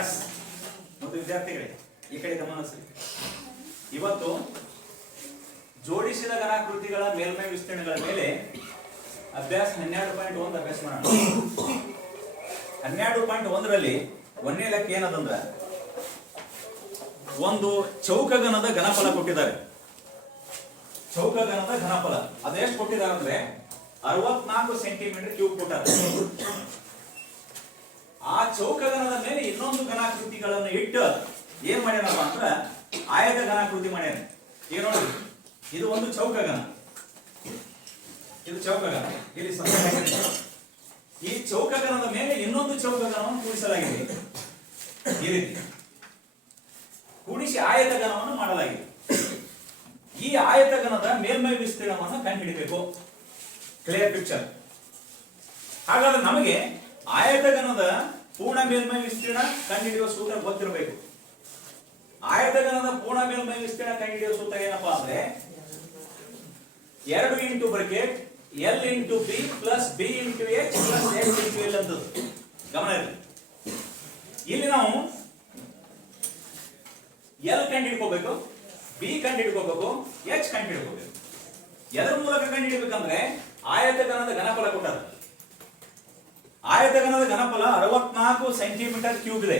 S ಮತ್ತು ವಿದ್ಯಾರ್ಥಿಗಳೇ ಈ ಕಡೆ ಗಮನ ಹರಿಸಿ. ಇವತ್ತು ಜೋಡಿಸಿದ ಘನಾಕೃತಿಗಳ ಮೇಲ್ಮೈ ವಿಸ್ತೀರ್ಣಗಳ ಮೇಲೆ ಅಭ್ಯಾಸ 12.1 ಅಭ್ಯಾಸ ಮಾಡೋಣ. 12.1ರಲ್ಲಿ ಒಂದನೇ ಲೆಕ್ಕ ಏನದಂದ್ರ ಒಂದು ಚೌಕಗಣದ ಘನಫಲ ಕೊಟ್ಟಿದ್ದಾರೆ. ಚೌಕಗಣದ ಘನಫಲ ಅದೆಷ್ಟು ಕೊಟ್ಟಿದ್ದಾರೆ ಅಂದ್ರೆ 64 ಸೆಂಟಿಮೀಟರ್ ಕ್ಯೂಬ್ ಕೊಟ್ಟಾರೆ. ಆ ಚೌಕಗಣದ ಮೇಲೆ ಇನ್ನೊಂದು ಘನಾಕೃತಿಗಳನ್ನು ಇಟ್ಟು ಏನ್ ಮಾಡ್ಯಾನಪ್ಪ ಅಂದ್ರ ಆಯತ ಘನಾಕೃತಿ ಮಾಡ್ಯಾನ. ಈಗ ನೋಡಿ, ಇದು ಒಂದು ಚೌಕಗಣ, ಇದು ಚೌಕಗಣ. ಇಲ್ಲಿ ಈ ಚೌಕಗಣದ ಮೇಲೆ ಇನ್ನೊಂದು ಚೌಕಗಣವನ್ನು ಕೂಡಿಸಲಾಗಿದೆ. ಈ ರೀತಿ ಕೂಡಿಸಿ ಆಯತಗಣವನ್ನು ಮಾಡಲಾಗಿದೆ. ಈ ಆಯತಗಣದ ಮೇಲ್ಮೈ ವಿಸ್ತೀರ್ಣವನ್ನು ಕಂಡುಹಿಡಿಬೇಕು. Clear picture. ಹಾಗಾದ್ರೆ ನಮಗೆ ಆಯತಗಣದ ಪೂರ್ಣ ಮೇಲ್ಮೈ ವಿಸ್ತೀರ್ಣ ಕಂಡುಹಿಡಿಯುವ ಸೂತ್ರ ಗೊತ್ತಿರಬೇಕು. ಆಯತಗಣದ ಪೂರ್ಣ ಮೇಲ್ಮೈ ವಿಸ್ತೀರ್ಣ ಕಂಡುಹಿಡಿಯುವ ಸೂತ್ರ ಏನಪ್ಪಾ ಅಂದ್ರೆ 2 into bracket L into B plus B into H plus H into L ಅಂತ. ಗಮನ ಇರಲಿ, ಇಲ್ಲಿ ನಾವು L ಕಂಡುಹಿಡ್ಕೋಬೇಕು, ಬಿ ಕಂಡುಹಿಡ್ಕೋಬೇಕು, ಎಚ್ ಕಂಡುಹಿಡ್ಕೋಬೇಕು. ಎದರ ಮೂಲಕ ಕಂಡುಹಿಡಬೇಕಂದ್ರೆ ಆಯತಗಣದ ಘನಫಲ ಕೊಟ್ಟಾರ. ಆಯತಗಣದ ಘನಫಲ 64 ಸೆಂಟಿಮೀಟರ್ ಕ್ಯೂಬ್ ಇದೆ.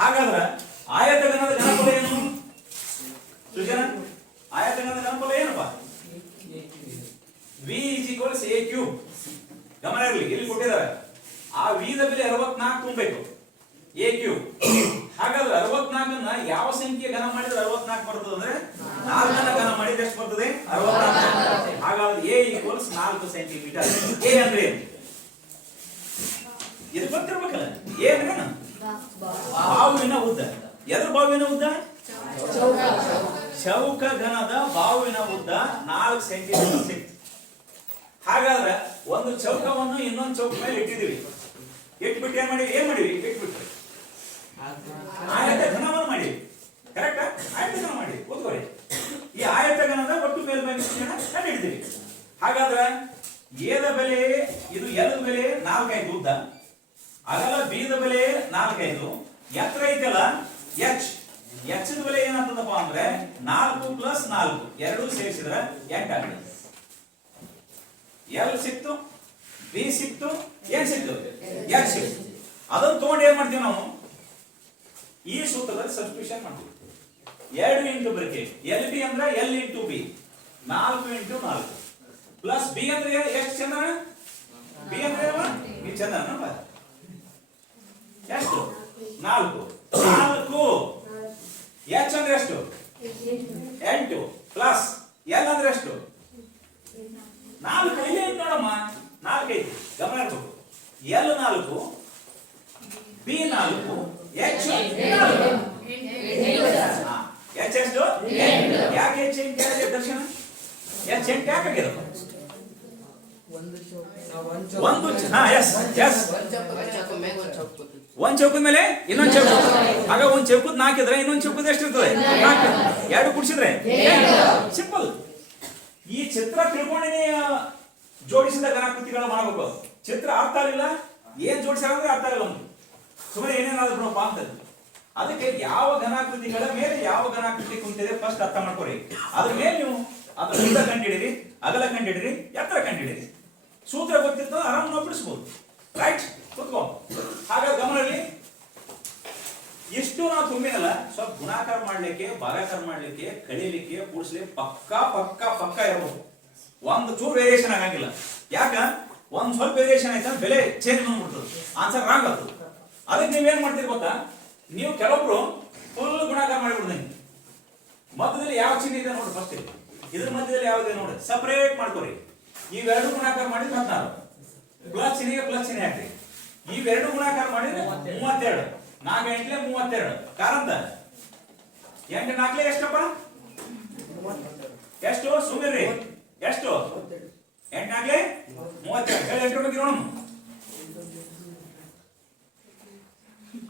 ಹಾಗಾದ್ರೆ ಆಯತಗಣದ ಘನಫಲ ಏನು ಸುಜನ? ಆಯತಗಣದ ಘನಫಲ ಏನಪ್ಪ? V is a cube. ಗಮನ ಇರಲಿ, ಇಲ್ಲಿ ಕೊಟ್ಟಿದ್ದಾರೆ. ಆ V ದ ಬೆಲೆ 64 ತುಂಬಬೇಕು, a ಕ್ಯೂಬ್. ಹಾಗಾದ್ರೆ 64ನ್ನ ಯಾವ ಸಂಖ್ಯೆ ಘನ ಮಾಡಿದ್ರೆ 64 ಬರ್ತದೆ ಅಂದ್ರೆ 4ನ ಘನ ಮಾಡಿದ್ರೆ ಎಷ್ಟು ಬರ್ತದೆ? 64. ಹಾಗಾದ್ರೆ a ಈಕ್ವಲ್ಸ್ 4 ಸೆಂಟಿಮೀಟರ್. a ಅಂದ್ರೆ ಏನು? ಇದು ಗೊತ್ತಿರ್ಬೇಕಲ್ಲ. a ಅಂದ್ರೆ ಏನು? ಬಾಹುವಿನ ಉದ್ದ. ಎದ್ರ ಬಾಹುವಿನ ಉದ್ದ? ಚೌಕ ಘನದ ಬಾಹುವಿನ ಉದ್ದ 4 ಸೆಂಟಿಮೀಟರ್ ಸಿಕ್ತು. ಹಾಗಾದ್ರೆ ಒಂದು ಚೌಕವನ್ನು ಇನ್ನೊಂದು ಚೌಕ ಮೇಲೆ ಇಟ್ಟಿದ್ದೀವಿ. ಇಟ್ಬಿಟ್ಟು ಏನ್ ಮಾಡಿವಿ? ಇಟ್ಬಿಟ್ರಿ ಆಯತ ಘನವನ್ನು ಮಾಡಿವಿ. ಕರೆಕ್ಟ್? ಆಯತ ಘನ ಮಾಡಿ ಓದ್ಕೊಳ್ಳಿ. ಈ ಆಯತ ಘನದ ಒಟ್ಟು ಮೇಲ್ಮೈ ವಿಸ್ತೀರ್ಣ ಕಂಡುಹಿಡಿದಿವಿ. ಹಾಗಾದ್ರೆ ಎ ದ ಬೆಲೆ ಇದು ಎಲ್ ದ ಬೆಲೆ 4 ಆಯ್ತು ಉದ್ದ, ಅಗಲ ಬಿ ದ ಬೆಲೆ 4 ಆಯ್ತು, ಎತ್ತರ ಐತಲ್ಲ ಎಚ್, ಎಚ್ ದ ಬೆಲೆ ಏನಾಗ್ತದಪ್ಪ ಅಂದ್ರೆ 4 ಪ್ಲಸ್ 4 ಎರಡೂ ಸೇರಿಸಿದ್ರೆ 8 ಆಗಿದೆ. ಎಲ್ ಸಿಕ್ತು, ಬಿ ಸಿಕ್ತು, ಏನ್ ಸಿಕ್ತು? ಎಚ್ ಸಿಕ್ತು. ಅದನ್ನು ತಗೊಂಡು ಏನ್ ಮಾಡ್ತೀವಿ ನಾವು? ಈ ಸೂತ್ರದಲ್ಲಿ ಸಬ್ಸ್ಟಿಟ್ಯೂಷನ್ ಮಾಡ್ತೀವಿ. 2 ಇಂಟು ಬ್ರಾಕೆಟ್ ಎಲ್ ಬಿ ಅಂದ್ರೆ L into B 4 into 4 plus B ಅಂದ್ರೆ ಎಷ್ಟು ಚಂದ? ಬಿ ಅಂದ್ರೆ ಬಿ ಚಂದ ಎಷ್ಟು? 4 ಎಚ್ ಅಂದ್ರೆ ಎಷ್ಟು? 8 ಪ್ಲಸ್ ಎಲ್ ಅಂದ್ರೆ ಎಷ್ಟು? 4. ಇಲ್ಲಿ ನೋಡಮ್ಮ, 4 ಐತಿ. ಗಮನ ಇರಬೇಕು. L 4, B 4, H 4. ಎಚ್ ಎಷ್ಟು? 8. ಯಾಕೆ ಎಚ್ 8 ದರ್ಶನ? ಎಚ್ 8 ಯಾಕೆ ಆಗಿದೆ? ಒಂದ್ ಚೌಕದ ಮೇಲೆ ಇನ್ನೊಂದ್ ಚೌಕ. ಆಗ ಒಂದ್ ಚೌಕದ 4 ಇದ್ರೆ ಇನ್ನೊಂದ್ ಚೌಕದ ಎಷ್ಟು ಇರ್ತದೆ? 4. 2 ಕೂಡಿಸಿದ್ರೆ ಸಿಂಪಲ್. ಈ ಚಿತ್ರ ತಿಳ್ಕೊಂಡೇ ಜೋಡಿಸಿದ ಘನಾಕೃತಿಗಳು ಮಾಡಬೇಕು. ಚಿತ್ರ ಅರ್ಥ ಆಗಲಿಲ್ಲ, ಏನ್ ಜೋಡಿಸಾರ ಅಂದ್ರೆ ಅರ್ಥ ಆಗಲ್ಲ. ಒಂದು ಸುಮ್ಮನೆ ಏನೇನಾದ್ರು ಬಿಡಪ್ಪ ಅಂತ. ಅದಕ್ಕೆ ಯಾವ ಘನಾಕೃತಿಗಳ ಮೇಲೆ ಯಾವ ಘನಾಕೃತಿ ಕುಂತಿದೆ ಫಸ್ಟ್ ಅರ್ಥ ಮಾಡ್ಕೊರಿ. ಅದ್ರ ಮೇಲೆ ನೀವು ಅದ್ರ ಉದ್ದ ಕಂಡಿಡಿರಿ, ಅಗಲ ಕಂಡಿಡಿರಿ, ಎತ್ತರ ಕಂಡಿಡಿರಿ. ಸೂತ್ರ ಗೊತ್ತಿತ್ತು ಆರಾಮ್ ನಾವು ಬಿಡಿಸ್ಬೋದು. ರೈಟ್? ಕೂತ್ಕೋ. ಹಾಗಾಗಿ ಗಮನ ಇರಲಿ. ಎಷ್ಟು ನಾವು ತುಂಬಿನಲ್ಲ, ಸ್ವಲ್ಪ ಗುಣಾಕಾರ ಮಾಡ್ಲಿಕ್ಕೆ, ಭಾಗಾಕಾರ ಮಾಡ್ಲಿಕ್ಕೆ, ಕಳೀಲಿಕ್ಕೆ, ಕೂಡಿಸ್ಲಿಕ್ಕೆ ಪಕ್ಕಾ ಪಕ್ಕಾ ಪಕ್ಕಾ ಇರಬಹುದು. ಒಂದು ಚೂರು ವೇರಿಯೇಷನ್ ಆಗಂಗಿಲ್ಲ. ಯಾಕ? ಒಂದ್ ಸ್ವಲ್ಪ ವೇರಿಯೇಷನ್ ಆಯ್ತಾ ಬೆಲೆ ಚೇಂಜ್ ಮಾಡ್ಬಿಡ್ತದೆ, ಆನ್ಸರ್ ರಾಂಗ್ ಆಗ್ತದೆ. ಅದಕ್ಕೆ ನೀವೇನ್ ಮಾಡ್ತೀರಿ ಗೊತ್ತಾ? ನೀವು ಕೆಲವೊಬ್ರು ಫುಲ್ ಗುಣಾಕಾರ ಮಾಡಿಬಿಡ್ದಂಗೆ ಮಧ್ಯದಲ್ಲಿ ಯಾವ ಚಿಹ್ನೆ ಇದೆ ನೋಡಿ, ಫಸ್ಟ್ ಇದ್ರ ಮಧ್ಯದಲ್ಲಿ ಯಾವ್ದಿದೆ ನೋಡಿ, ಸಪರೇಟ್ ಮಾಡ್ಕೊರಿ. ಇವೆರಡು ಗುಣಾಕಾರ ಮಾಡಿದ್ರೆ 16, ಪ್ಲಸ್ ಚಿಹ್ನೆಗೆ ಪ್ಲಸ್ ಚಿಹ್ನೆ ಹಾಕ್ರಿ. ಇವೆರಡು ಗುಣಾಕಾರ ಮಾಡಿದ್ರೆ 32, 4 ಎಂಟ್ಲೆ 32. ಕಾರಂತ 8 4 ಎಷ್ಟಪ್ಪ? ಎಷ್ಟು? ಸುಮ್ಮಿರ್ರಿ. ಎಷ್ಟು? 8 4 32. ಹೇಳಿ ಎಷ್ಟು ಬಗ್ಗೆ ನೋಡೋಣ.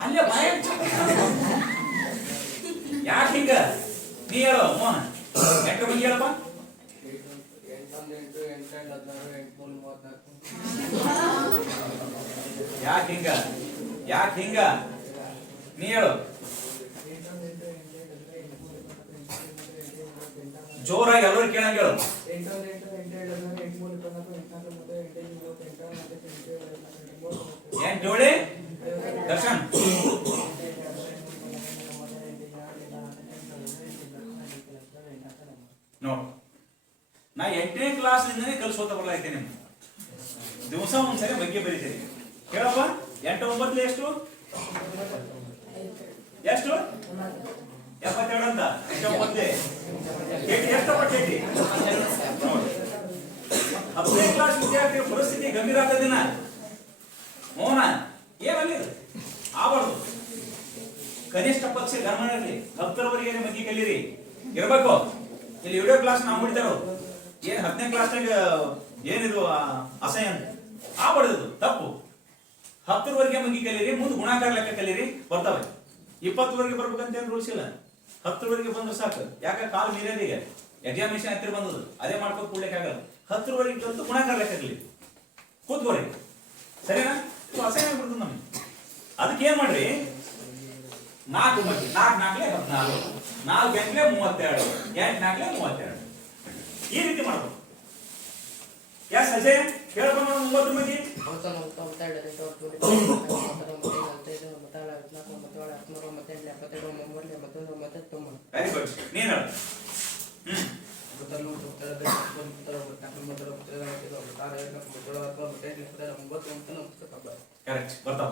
ಅಲ್ಲೇ ಬಾಯ ಯಾಕೆ ಹಿಂಗ? ನೀ ಹೇಳು ಮೋಹನ್, 8 ಬಗ್ಗೆ ಹೇಳಪ್ಪ. 8 8 8 8 14 ಯಾಕೆ ಹಿಂಗ? ನೀ ಹೇಳು ಜೋರಾಗಿ ಎಲ್ಲರೂ ಕೇಳಂಗ ಹೇಳು. ಏನ್ ಜೋಳಿ ದರ್ಶನ್ ನೋಡು, ನಾ 8ನೇ ಕ್ಲಾಸ್ನಿಂದನೇ ಕಲಿಸೋತ ಬರ್ಲಾಯ್ತೇನೆ. ದಿವಸ ಒಂದ್ಸರಿ ಬಗ್ಗೆ ಬರೀತೇನೆ. ಕೇಳಪ್ಪ, 8 9 ಎಷ್ಟು ಎಷ್ಟು 72 ಅಂತ. 8 9 ಎಷ್ಟಪ್ಪ ಚೇಟಿ? 10ನೇ ಕ್ಲಾಸ್ ವಿದ್ಯಾರ್ಥಿಯ ಪರಿಸ್ಥಿತಿ ಗಂಭೀರ ಆಗ್ತದಿನ ಮೋಹನ ಏನಲ್ಲಿ ಆಗಬಾರ್ದು. ಕನಿಷ್ಠ ಪಕ್ಷ ಗಮನ ಇರಲಿ. 10ರವರೆಗೆ ಬಗ್ಗೆ ಕಲೀರಿ ಇರ್ಬೇಕು. ಇಲ್ಲಿ ವಿಡಿಯೋ ಕ್ಲಾಸ್ ನಾವು ಮಾಡಿದಾರೋ ಏನ್ 10ನೇ ಕ್ಲಾಸ್ನಾಗ ಏನಿದು ಅಸಹ್ಯ ಆಗ್ಬಾರ್ದು, ತಪ್ಪು. 10ರವರೆಗೆ ಬಗ್ಗೆ ಕಲೀರಿ, ಮುಂದೆ ಗುಣಾಕಾರ ಲೆಕ್ಕ ಕಲೀರಿ, ಬರ್ತವೆ. 20ರವರೆಗೆ ಬರ್ಬೇಕಂತ ಏನು ರೂಲ್ಸ್ ಇಲ್ಲ. 10ರವರೆಗೆ ಬಂದ್ರೆ ಸಾಕು. ಯಾಕೆ ಕಾಲು ಮೀರಿಯದ ಈಗ ಎಕ್ಸಾಮಿನೇಷನ್ ಹತ್ತಿರ ಬಂದದು, ಅದೇ ಮಾಡ್ಕೊಂಡು ಕೂಡ್ಲಿಕ್ಕಾಗಲ್ಲ. 10ರವರೆಗೆ ಬಂದು ಗುಣಾಕಾರ ಲೆಕ್ಕ ಕಲಿ, ಕೂತ್ಕೋರಿ, ಸರಿನಾ? ಅಸಹ್ಯ ಆಗ್ಬಿಡ್ತದೆ ನಮ್ಗೆ. ಅದಕ್ಕೆ ಏನ್ ಮಾಡ್ರಿ, 4 ಬಗ್ಗೆ 4 4 14 4 8 32 8 4 32 ಈ ರೀತಿ ಮಾಡ್ಬೇಕು. ಯಾಸ್ ಅಜಯ್ ಹೇಳ್ಕೊಂಡು 9 ಬಗ್ಗೆ ವೆರಿ ಗುಡ್. ನೀನು ಹೇಳು. ಕರೆಕ್ಟ್ ಬರ್ತಾವ.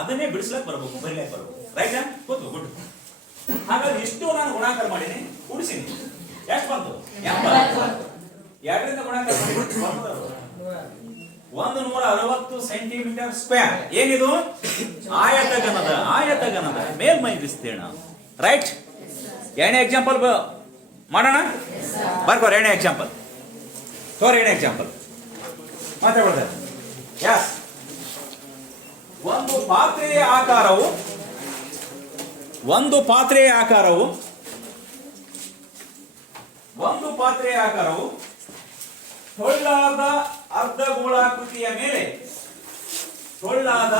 ಅದನ್ನೇ ಬಿಡಿಸ್ಲಕ್ ಬರ್ಬೇಕು, ಬರೀಲಕ್ ಬರ್ಬೇಕು. ರೈಟಾ? ಕೂತು ಗುಡ್. ಹಾಗಾದ್ರೆ ಇಷ್ಟು ನಾನು ಗುಣಾಕಾರ ಮಾಡೀನಿ, ಕೂಡಿಸೀನಿ. ಎಷ್ಟು ಬಂತು? 80. 2ರಿಂದ ಗುಣಾಕಾರ ಮಾಡಿ 160 ಸೆಂಟಿಮೀಟರ್ ಸ್ಕ್ವೇರ್. ಏನಿದು? ಆಯತಗನದ ಮೇಲ್ಮೈ ವಿಸ್ತೀರ್ಣ. ರೈಟ್? 2ನೇ ಎಕ್ಸಾಂಪಲ್ ಮಾಡೋಣ. ಬರ್ಕೋರಿ 2ನೇ ಎಕ್ಸಾಂಪಲ್. ತೋರಿ 2ನೇ ಎಕ್ಸಾಂಪಲ್ ಮಾತಾಡ್ತಾರೆ. ಯಸ್, ಒಂದು ಪಾತ್ರೆಯ ಆಕಾರವು ಟೊಳ್ಳಾದ ಅರ್ಧಗೋಳಾಕೃತಿಯ ಮೇಲೆ ಟೊಳ್ಳಾದ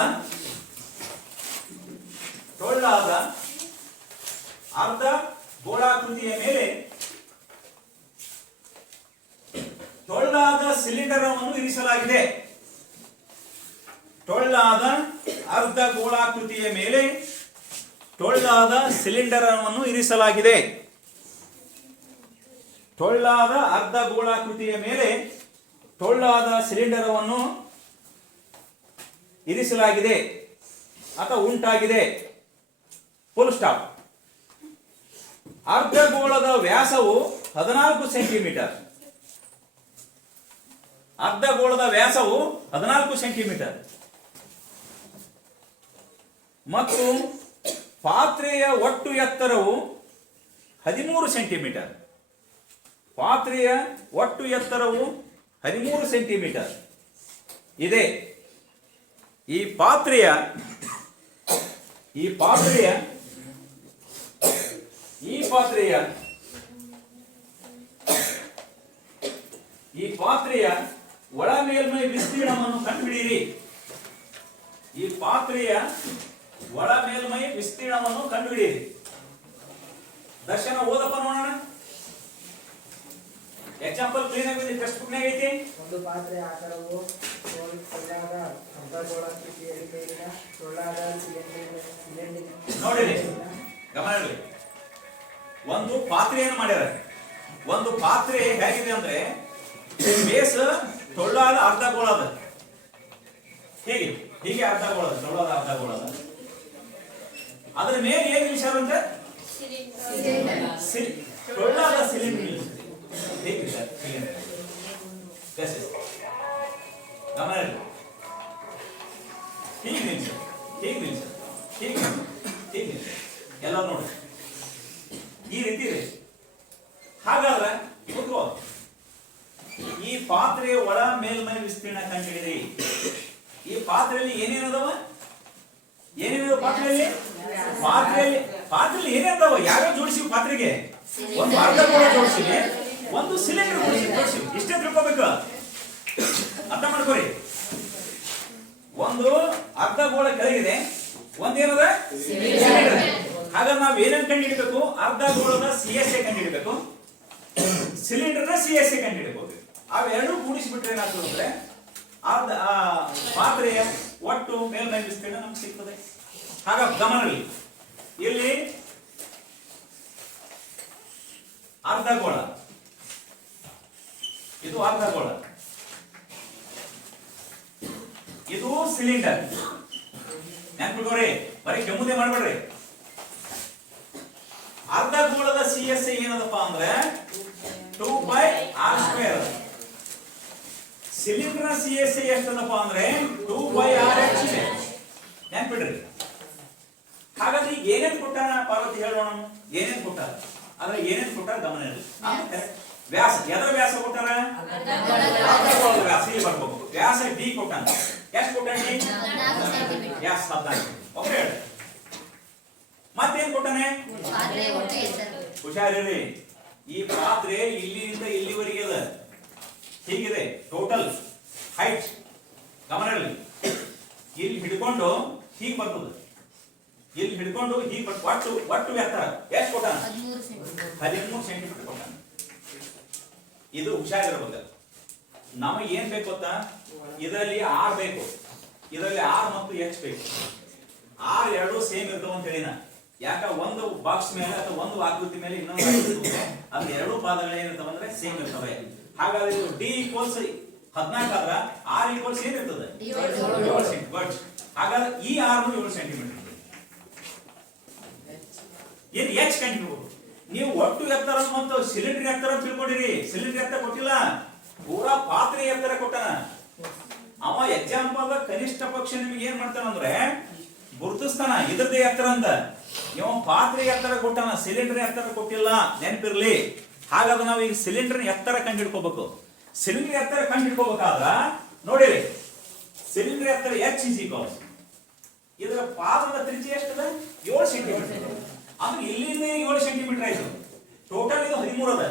ಟೊಳ್ಳಾದ ಸಿಲಿಂಡರ್ ಅನ್ನು ಇರಿಸಲಾಗಿದೆ. ಟೊಳ್ಳಾದ ಅರ್ಧಗೋಳಾಕೃತಿಯ ಮೇಲೆ ಟೊಳ್ಳಾದ ಸಿಲಿಂಡರ್ ಅನ್ನು ಇರಿಸಲಾಗಿದೆ. ಟೊಳ್ಳಾದ ಅರ್ಧಗೋಳಾಕೃತಿಯ ಮೇಲೆ ಟೊಳ್ಳಾದ ಸಿಲಿಂಡರ್ ಅನ್ನು ಇರಿಸಲಾಗಿದೆ ಅಥವಾ ಉಂಟಾಗಿದೆ. Full stop. ಅರ್ಧಗೋಳದ ವ್ಯಾಸವು 14 ಸೆಂಟಿಮೀಟರ್. ಅರ್ಧಗೋಳದ ವ್ಯಾಸವು 14 ಸೆಂಟಿಮೀಟರ್ ಮತ್ತು ಪಾತ್ರೆಯ ಒಟ್ಟು ಎತ್ತರವು 13 ಸೆಂಟಿಮೀಟರ್. ಪಾತ್ರೆಯ ಒಟ್ಟು ಎತ್ತರವು 13 ಸೆಂಟಿಮೀಟರ್ ಇದೆ. ಈ ಪಾತ್ರೆಯ ಒಳ ಮೇಲ್ಮೈ ವಿಸ್ತೀರ್ಣವನ್ನು ಕಂಡುಹಿಡಿಯಿರಿ. ಈ ಪಾತ್ರೆಯ ಒಳ ಮೇಲ್ಮೈ ವಿಸ್ತೀರ್ಣವನ್ನು ಕಂಡುಹಿಡಿಯಿರಿ. ದರ್ಶನ ಓದಪ್ಪ ನೋಡೋಣ. ಎಕ್ಸಾಂಪಲ್ ಕ್ಲೀನ್ ಆಗಿ ಟೆಕ್ಸ್ಟ್ ಬುಕ್ ನಾಗ ಐತಿ. ಒಂದು ಪಾತ್ರೆಯ ಆಕಾರವು ಟೊಳ್ಳಾದ ಅರ್ಧಗೋಳಾಕೃತಿಯಲ್ಲಿ ಮೇಲಿನ ಟೊಳ್ಳಾದ ಸಿಲಿಂಡರ್ ನೋಡಿ, ಗಮನ ಇರಲಿ. ಒಂದು ಪಾತ್ರೆಯನ್ನು ಮಾಡ್ಯಾರ. ಒಂದು ಪಾತ್ರೆ ಹೇಗಿದೆ ಅಂದ್ರೆ ಬೇಸ್ ಟೊಳ್ಳಾದ ಅರ್ಧಗೋಳದ, ಹೀಗೆ ಅರ್ಧಗೋಳದ, ಟೊಳ್ಳಾದ ಅರ್ಧಗೋಳದ. ಅದರ ಮೇಲೆ ಏನ್ ನಿಲ್ಸಾರ ಅಂದ್ರೆ ಟೊಳ್ಳಾದ ಸಿಲಿಂಡರ್. ಗಮನ ಇರಲಿ. ಹೀಗೆ ನಿಲ್ಸ ಎಲ್ಲ ನೋಡಿ, ಈ ರೀತಿ ಇದೆ. ಹಾಗಾದ್ರೆ ಕೂತ್ಕೋ. ಈ ಪಾತ್ರೆಯ ಒಳ ಮೇಲ್ಮೈ ವಿಸ್ತೀರ್ಣ ಕಂಡುಹಿಡಿಯಿರಿ. ಈ ಪಾತ್ರೆಯಲ್ಲಿ ಏನೇನದವ ಪಾತ್ರೆಯಲ್ಲಿ ಏನೇನದವ? ಯಾವ್ಯಾವ ಜೋಡಿಸಿ ಪಾತ್ರೆಗೆ? ಒಂದು ಅರ್ಧಗೋಳ ಜೋಡಿಸಿವಿ, ಒಂದು ಸಿಲಿಂಡರ್ ಜೋಡಿಸಿವಿ. ಇಷ್ಟೇ ತಿಳ್ಕೋಬೇಕು, ಅರ್ಥ ಮಾಡ್ಕೋರಿ. ಒಂದು ಅರ್ಧಗೋಳ ಕೆಳಗಿದೆ, ಒಂದೇನದ ಸಿಲಿಂಡರ್. ಹಾಗಾದ್ರೆ ನಾವು ಏನೇನು ಕಂಡು ಹಿಡಿಬೇಕು? ಅರ್ಧ ಗೋಳದ CSA ಕಂಡು ಹಿಡಿಬೇಕು, ಸಿಲಿಂಡರ್ನ CSA ಕಂಡು ಹಿಡಿಬೇಕು. ಅವೆರಡು ಕೂಡಿಸಿಬಿಟ್ರೆ ಏನಾಗ್ತದೆ ಅಂದ್ರೆ ಅರ್ಧ ಪಾತ್ರೆಯ ಒಟ್ಟು ಮೇಲ್ಮೈ ವಿಸ್ತೀರ್ಣ ನಮ್ಗೆ ಸಿಗ್ತದೆ. ಹಾಗಾಗಿ ಗಮನದಲ್ಲಿ ಇಲ್ಲಿ ಅರ್ಧ ಗೋಳ, ಇದು ಅರ್ಧ ಗೋಳ, ಇದು ಸಿಲಿಂಡರ್. ನೆನ್ಪಿಟ್ಕೋರಿ, ಬರೀ ಕೆಮ್ಮುದೇ ಮಾಡ್ಬೇಡ್ರಿ. ಅರ್ಧ ಗೋಳದ CSA ಏನದಪ್ಪ ಅಂದ್ರೆ 2πr². ಸಿಲಿಂಡರ್ CSA ಎಷ್ಟದಪ್ಪ ಅಂದ್ರೆ 2πrh ಇದೆ. ನೆನ್ಪಿಡ್ರಿ. ಹಾಗಾದ್ರೆ ಈಗ ಏನೇನು ಕೊಟ್ಟಾನ ಪಾರ್ವತಿ ಹೇಳೋಣ, ಏನೇನು ಕೊಟ್ಟಾರ? ಆದ್ರೆ ಏನೇನು ಕೊಟ್ಟಾರ ಗಮನ ಇರಲಿ. ವ್ಯಾಸ, ಎದರ ವ್ಯಾಸ ಕೊಟ್ಟಾರ? ವ್ಯಾಸ ಇಲ್ಲಿ ಬರ್ಬೇಕು. ವ್ಯಾಸ D ಕೊಟ್ಟಾನ. ಎಷ್ಟು ಕೊಟ್ಟಾನ? ವ್ಯಾಸ 14. ಓಕೆ ಹೇಳಿ. ಮತ್ತೇನ್ ಕೊಟ್ಟಾನೆ? ಹುಷಾರಿರಿ, ಈ ಪಾತ್ರೆ ಇಲ್ಲಿಂದ ಇಲ್ಲಿವರೆಗೆ ಅದ, ಹೀಗಿದೆ ಟೋಟಲ್ ಹೈಟ್. ಗಮನ ಇರಲಿ. ಇಲ್ಲಿ ಹಿಡ್ಕೊಂಡು ಹೀಗೆ ಬರ್ತದೆ, ಇಲ್ಲಿ ಹಿಡ್ಕೊಂಡು ಹೀಗೆ ಒಟ್ಟು ಒಟ್ಟು ಎತ್ತರ ಎಷ್ಟು ಕೊಟ್ಟಾನ? 13 ಸೆಂಟಿಮೀಟರ್ ಕೊಟ್ಟಾನ. ಇದು ಹುಷಾರಿರ್ಬೇಕು. ನಮಗೆ ಏನ್ ಬೇಕು ಗೊತ್ತಾ? ಇದರಲ್ಲಿ R ಬೇಕು, ಇದರಲ್ಲಿ R ಮತ್ತು H ಬೇಕು. R ಎರಡು ಸೇಮ್ ಇರ್ತಾವ ಅಂತ ಹೇಳಿನ. ಯಾಕ ಒಂದು ಬಾಕ್ಸ್ ಮೇಲೆ ಅಥವಾ ಒಂದು ಆಕೃತಿ ಮೇಲೆ ಇನ್ನೊಂದು ಆಕೃತಿ ಅದು ಎರಡು ಪಾದಗಳು ಏನಿರ್ತಾವ ಅಂದ್ರೆ ಸೇಮ್ ಇರ್ತವೆ. ಹಾಗಾದ್ರೆ ಇದು D = 14 ಆದ್ರ R = ಏನಿರ್ತದೆ? 7 ಸೆಂಟಿಮೀಟರ್. ಹಾಗಾದ್ರೆ ಈ R 7 ಸೆಂಟಿಮೀಟರ್. ಏನು H ಕಂಡು ನೀವು ಒಟ್ಟು ಎತ್ತರ ಮತ್ತು ಸಿಲಿಂಡರ್ ಎತ್ತರ ತಿಳ್ಕೊಂಡಿರಿ. ಸಿಲಿಂಡರ್ ಎತ್ತರ ಕೊಟ್ಟಿಲ್ಲ, ಪೂರಾ ಪಾತ್ರೆ ಎತ್ತರ ಕೊಟ್ಟಾನ ಅವ. ಎಕ್ಸಾಂಪಲ್ ಕನಿಷ್ಠ ಪಕ್ಷ ನಿಮಗೆ ಏನ್ ಮಾಡ್ತಾನಂದ್ರೆ ಗುರುತಿಸ್ತಾನ ಇದ್ರದ್ದೇ ಎತ್ತರ ಅಂತ. ಇವ ಪಾತ್ರೆ ಎತ್ತರ ಕೊಟ್ಟಾನ, ಸಿಲಿಂಡರ್ ಎತ್ತರ ಕೊಟ್ಟಿಲ್ಲ, ನೆನಪಿರ್ಲಿ. ಹಾಗಾದ್ರೆ ನಾವು ಈಗ ಸಿಲಿಂಡರ್ ಎತ್ತರ ಕಂಡು ಹಿಡ್ಕೋಬೇಕು. ಸಿಲಿಂಡರ್ ಎತ್ತರ ಕಂಡು ಹಿಡ್ಕೋಬೇಕಾದ್ರ ನೋಡಿರಿ, ಸಿಲಿಂಡರ್ ಎತ್ತರ H = ಇದರ ಪಾದದ ತ್ರಿಜ್ಯ ಎಷ್ಟದ? 7 ಸೆಂಟಿಮೀಟರ್. ಅಂದ್ರೆ ಇಲ್ಲಿಂದ 7 ಸೆಂಟಿಮೀಟರ್ ಆಯ್ತು. ಟೋಟಲ್ ಇದು 13 ಅದ.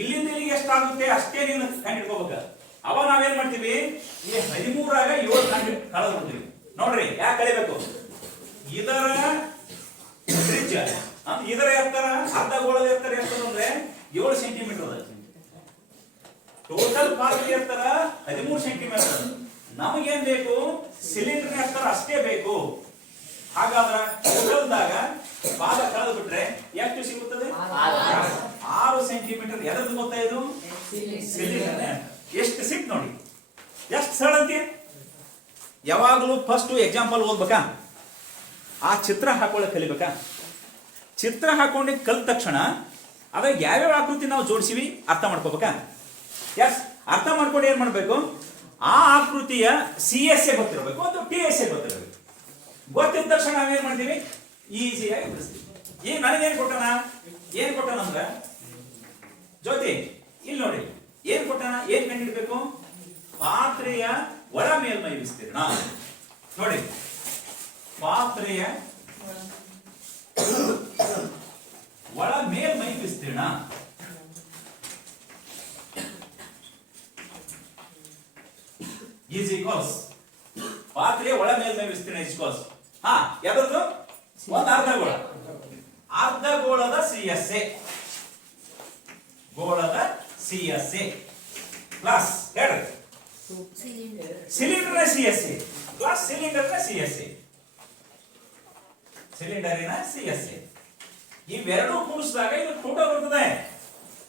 ಇಲ್ಲಿಂದ ಇಲ್ಲಿಗೆ ಎಷ್ಟಾಗುತ್ತೆ ಅಷ್ಟೇ ನೀವು ಕಂಡು ಹಿಡ್ಕೋಬೇಕು. ಅವ ನಾವೇನ್ ಮಾಡ್ತೀವಿ, ಈ 13 ಆಗ 7 ಕಂಡು ಕಳೆದು ಬಿಡ್ತೀವಿ. ನೋಡ್ರಿ ಯಾಕೆ ಕಳಿಬೇಕು? ಇದರ ತ್ರಿಜ್ಯ ಅಂದ್ರೆ ಇದರ ಎತ್ತರ, ಅರ್ಧ ಗೋಳದ ಎತ್ತರ ಎಷ್ಟು ಅಂದ್ರೆ 7 ಸೆಂಟಿಮೀಟರ್ ಅದ. ಟೋಟಲ್ ಪಾತ್ರೆ ಎತ್ತರ 13 ಸೆಂಟಿಮೀಟರ್. ನಮಗೇನ್ ಬೇಕು? ಸಿಲಿಂಡರ್ ಎತ್ತರ ಅಷ್ಟೇ ಬೇಕು. ಹಾಗಾದ್ರೆ ಟೋಟಲ್ದಾಗ ಪಾದ ಕಳೆದು ಬಿಟ್ರೆ ಎಷ್ಟು ಸಿಗುತ್ತದೆ? 6 ಸೆಂಟಿಮೀಟರ್. ಎದರದ್ದು ಗೊತ್ತಾ ಇದು? ಸಿಲಿಂಡರ್. ಎಷ್ಟು ಸಿಕ್ ನೋಡಿ, ಎಷ್ಟು ಸರಳ ಅಂತೀಯ. ಯಾವಾಗಲೂ ಫಸ್ಟ್ ಎಕ್ಸಾಂಪಲ್ ಓದ್ಬೇಕಾ? ಆ ಚಿತ್ರ ಹಾಕೊಳ್ಳೋಕೆ ಕಲಿಬೇಕಾ? ಚಿತ್ರ ಹಾಕೊಂಡು ಕಲಿತ ತಕ್ಷಣ ಅದಾಗ ಯಾವ್ಯಾವ ಆಕೃತಿ ನಾವು ಜೋಡಿಸಿವಿ ಅರ್ಥ ಮಾಡ್ಕೋಬೇಕಾ? ಎಸ್, ಅರ್ಥ ಮಾಡ್ಕೊಂಡು ಏನ್ ಮಾಡ್ಬೇಕು? ಆ ಆಕೃತಿಯ CSA ಗೊತ್ತಿರಬೇಕು ಅಥವಾ TSA ಗೊತ್ತಿರಬೇಕು. ಗೊತ್ತಿದ ತಕ್ಷಣ ನಾವೇನ್ ಮಾಡ್ತೀವಿ? ಈಸಿಯಾಗಿ ಬಿಡಿಸ್ತೀವಿ. ಈಗ ನನಗೇನ್ ಕೊಟ್ಟಾನ? ಏನ್ ಕೊಟ್ಟಾನ ಅಂದ್ರೆ ಜ್ಯೋತಿ ಇಲ್ಲಿ ನೋಡಿ, ಏನ್ ಕೊಟ್ಟಾನ? ಏನ್ ಕಂಡಿಡ್ಬೇಕು? ಪಾತ್ರೆಯ ಒಳ ಮೇಲ್ಮೈ ವಿಸ್ತೀರ್ಣ. ನೋಡಿ, ಪಾತ್ರೆಯ ಒಳ ಮೇಲ್ಮೈ ವಿಸ್ತೀರ್ಣ = ಪಾತ್ರೆಯ ಒಳ ಮೇಲ್ಮೈ ವಿಸ್ತೀರ್ಣ ಯಾವ್ದು? ಒಂದು ಅರ್ಧ ಗೋಳ. ಅರ್ಧ ಗೋಳದ CSA, ಗೋಳದ CSA ಪ್ಲಸ್ ಹೇಳ್ರಿ ಸಿಲಿಂಡರ್ನ CSA ಪ್ಲಸ್ ಸಿಲಿಂಡರ್ನ CSA. ಸಿಲಿಂಡರಿನ CSA ಇವೆರಡು ಕೂಡಿಸಿದಾಗ ಇದು ಟೋಟಲ್ ಬರ್ತದೆ.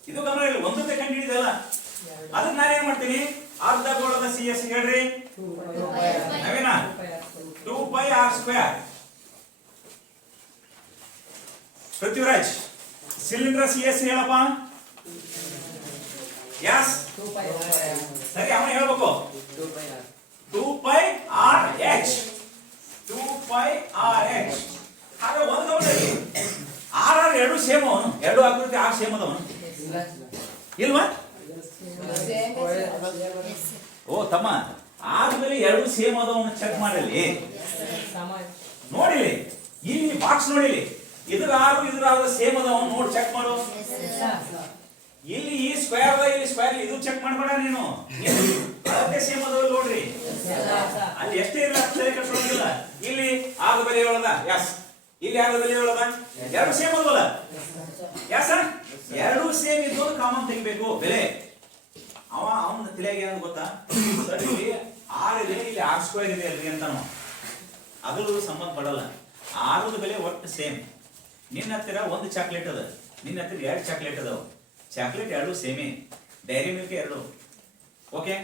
ಇದು ಗಮನ ಇರಲಿ, ಒಂದೊಂದೇ ಕಂಡು ಹಿಡಿದಲ್ಲ. ಅದನ್ನ ನಾನೇನ್ ಮಾಡ್ತೀನಿ? ಅರ್ಧ ಗೋಳದ CSA ಹೇಳ್ರಿ ನವೀನ 2πr². ಪೃಥ್ವಿರಾಜ್ ಸಿಲಿಂಡರ್ CSA ಹೇಳಪ್ಪ. ಯಸ್, ಸರಿ, ಅವನು ಹೇಳ್ಬೇಕು. 2πrh. 2πrh. ಹಾಗೆ ಒಂದು ಗಮನದಲ್ಲಿ R ಎರಡು ಸೇಮ್ ಅವನು, ಎರಡು ಆಕೃತಿ R ಸೇಮ್ ಅದ ಅವನು ಇಲ್ವಾ? ಓ ತಮ್ಮ, ಆದ್ಮೇಲೆ ಎರಡು ಸೇಮ್ ಅದವನ್ನ ಚೆಕ್ ಮಾಡಲಿ. ನೋಡಿಲಿ, ಇಲ್ಲಿ ಬಾಕ್ಸ್ ನೋಡಿಲಿ, ಇದ್ರ ಆರು ಇದ್ರ ಆರು ಸೇಮ್ ಅದವ ನೋಡಿ ಚೆಕ್ ಮಾಡು. ಇಲ್ಲಿ ಈ ಸ್ಕ್ವೇರ್ ಇಲ್ಲಿ ಸ್ಕ್ವೇರ್ ಇದು ಚೆಕ್ ಮಾಡಬೇಡ ನೀನು. ಅದೇ ಸೇಮ್ ಅದಾವ ನೋಡ್ರಿ. ಅಲ್ಲಿ ಎಷ್ಟೇ ಇರಲ್ಲ ತಲೆ ಕೆಡಿಸ್ಕೊಳ್ಳೋದಿಲ್ಲ. ಇಲ್ಲಿ 6 ಬೆಲೆ ಹೇಳದ ಯಾಸ್, ಇಲ್ಲಿ 6 ಬೆಲೆ ಹೇಳದ, ಎರಡು ಸೇಮ್ ಅಲ್ವಲ್ಲ ಯಾಸ, ಎರಡು ಸೇಮ್ ಇದ್ದು ಕಾಮನ್ ತೆಗಿಬೇಕು ಬೆಲೆ. ಅವನ ತಲೆಗೆ ಏನು ಗೊತ್ತಾ, ಸರ್ ಇಲ್ಲಿ 6 ಇದೆ, ಇಲ್ಲಿ R² ಇದೆ ಅಲ್ರಿ ಅಂತ ಅದ್ರ ಸಂಬಂಧ ಪಡಲ್ಲ. 6 ಬೆಲೆ ಒಟ್ಟು ಸೇಮ್. ನಿನ್ನ ಹತ್ತಿರ 1 ಚಾಕ್ಲೇಟ್ ಅದ, ನಿನ್ನ ಹತ್ತಿರ 2 ಚಾಕ್ಲೇಟ್ ಅದಾವ. ಚಾಕ್ಲೇಟ್ 2 ಸೇಮೇ, ಡೈರಿ ಮಿಲ್ಕ್ 2 ಓಕೆ.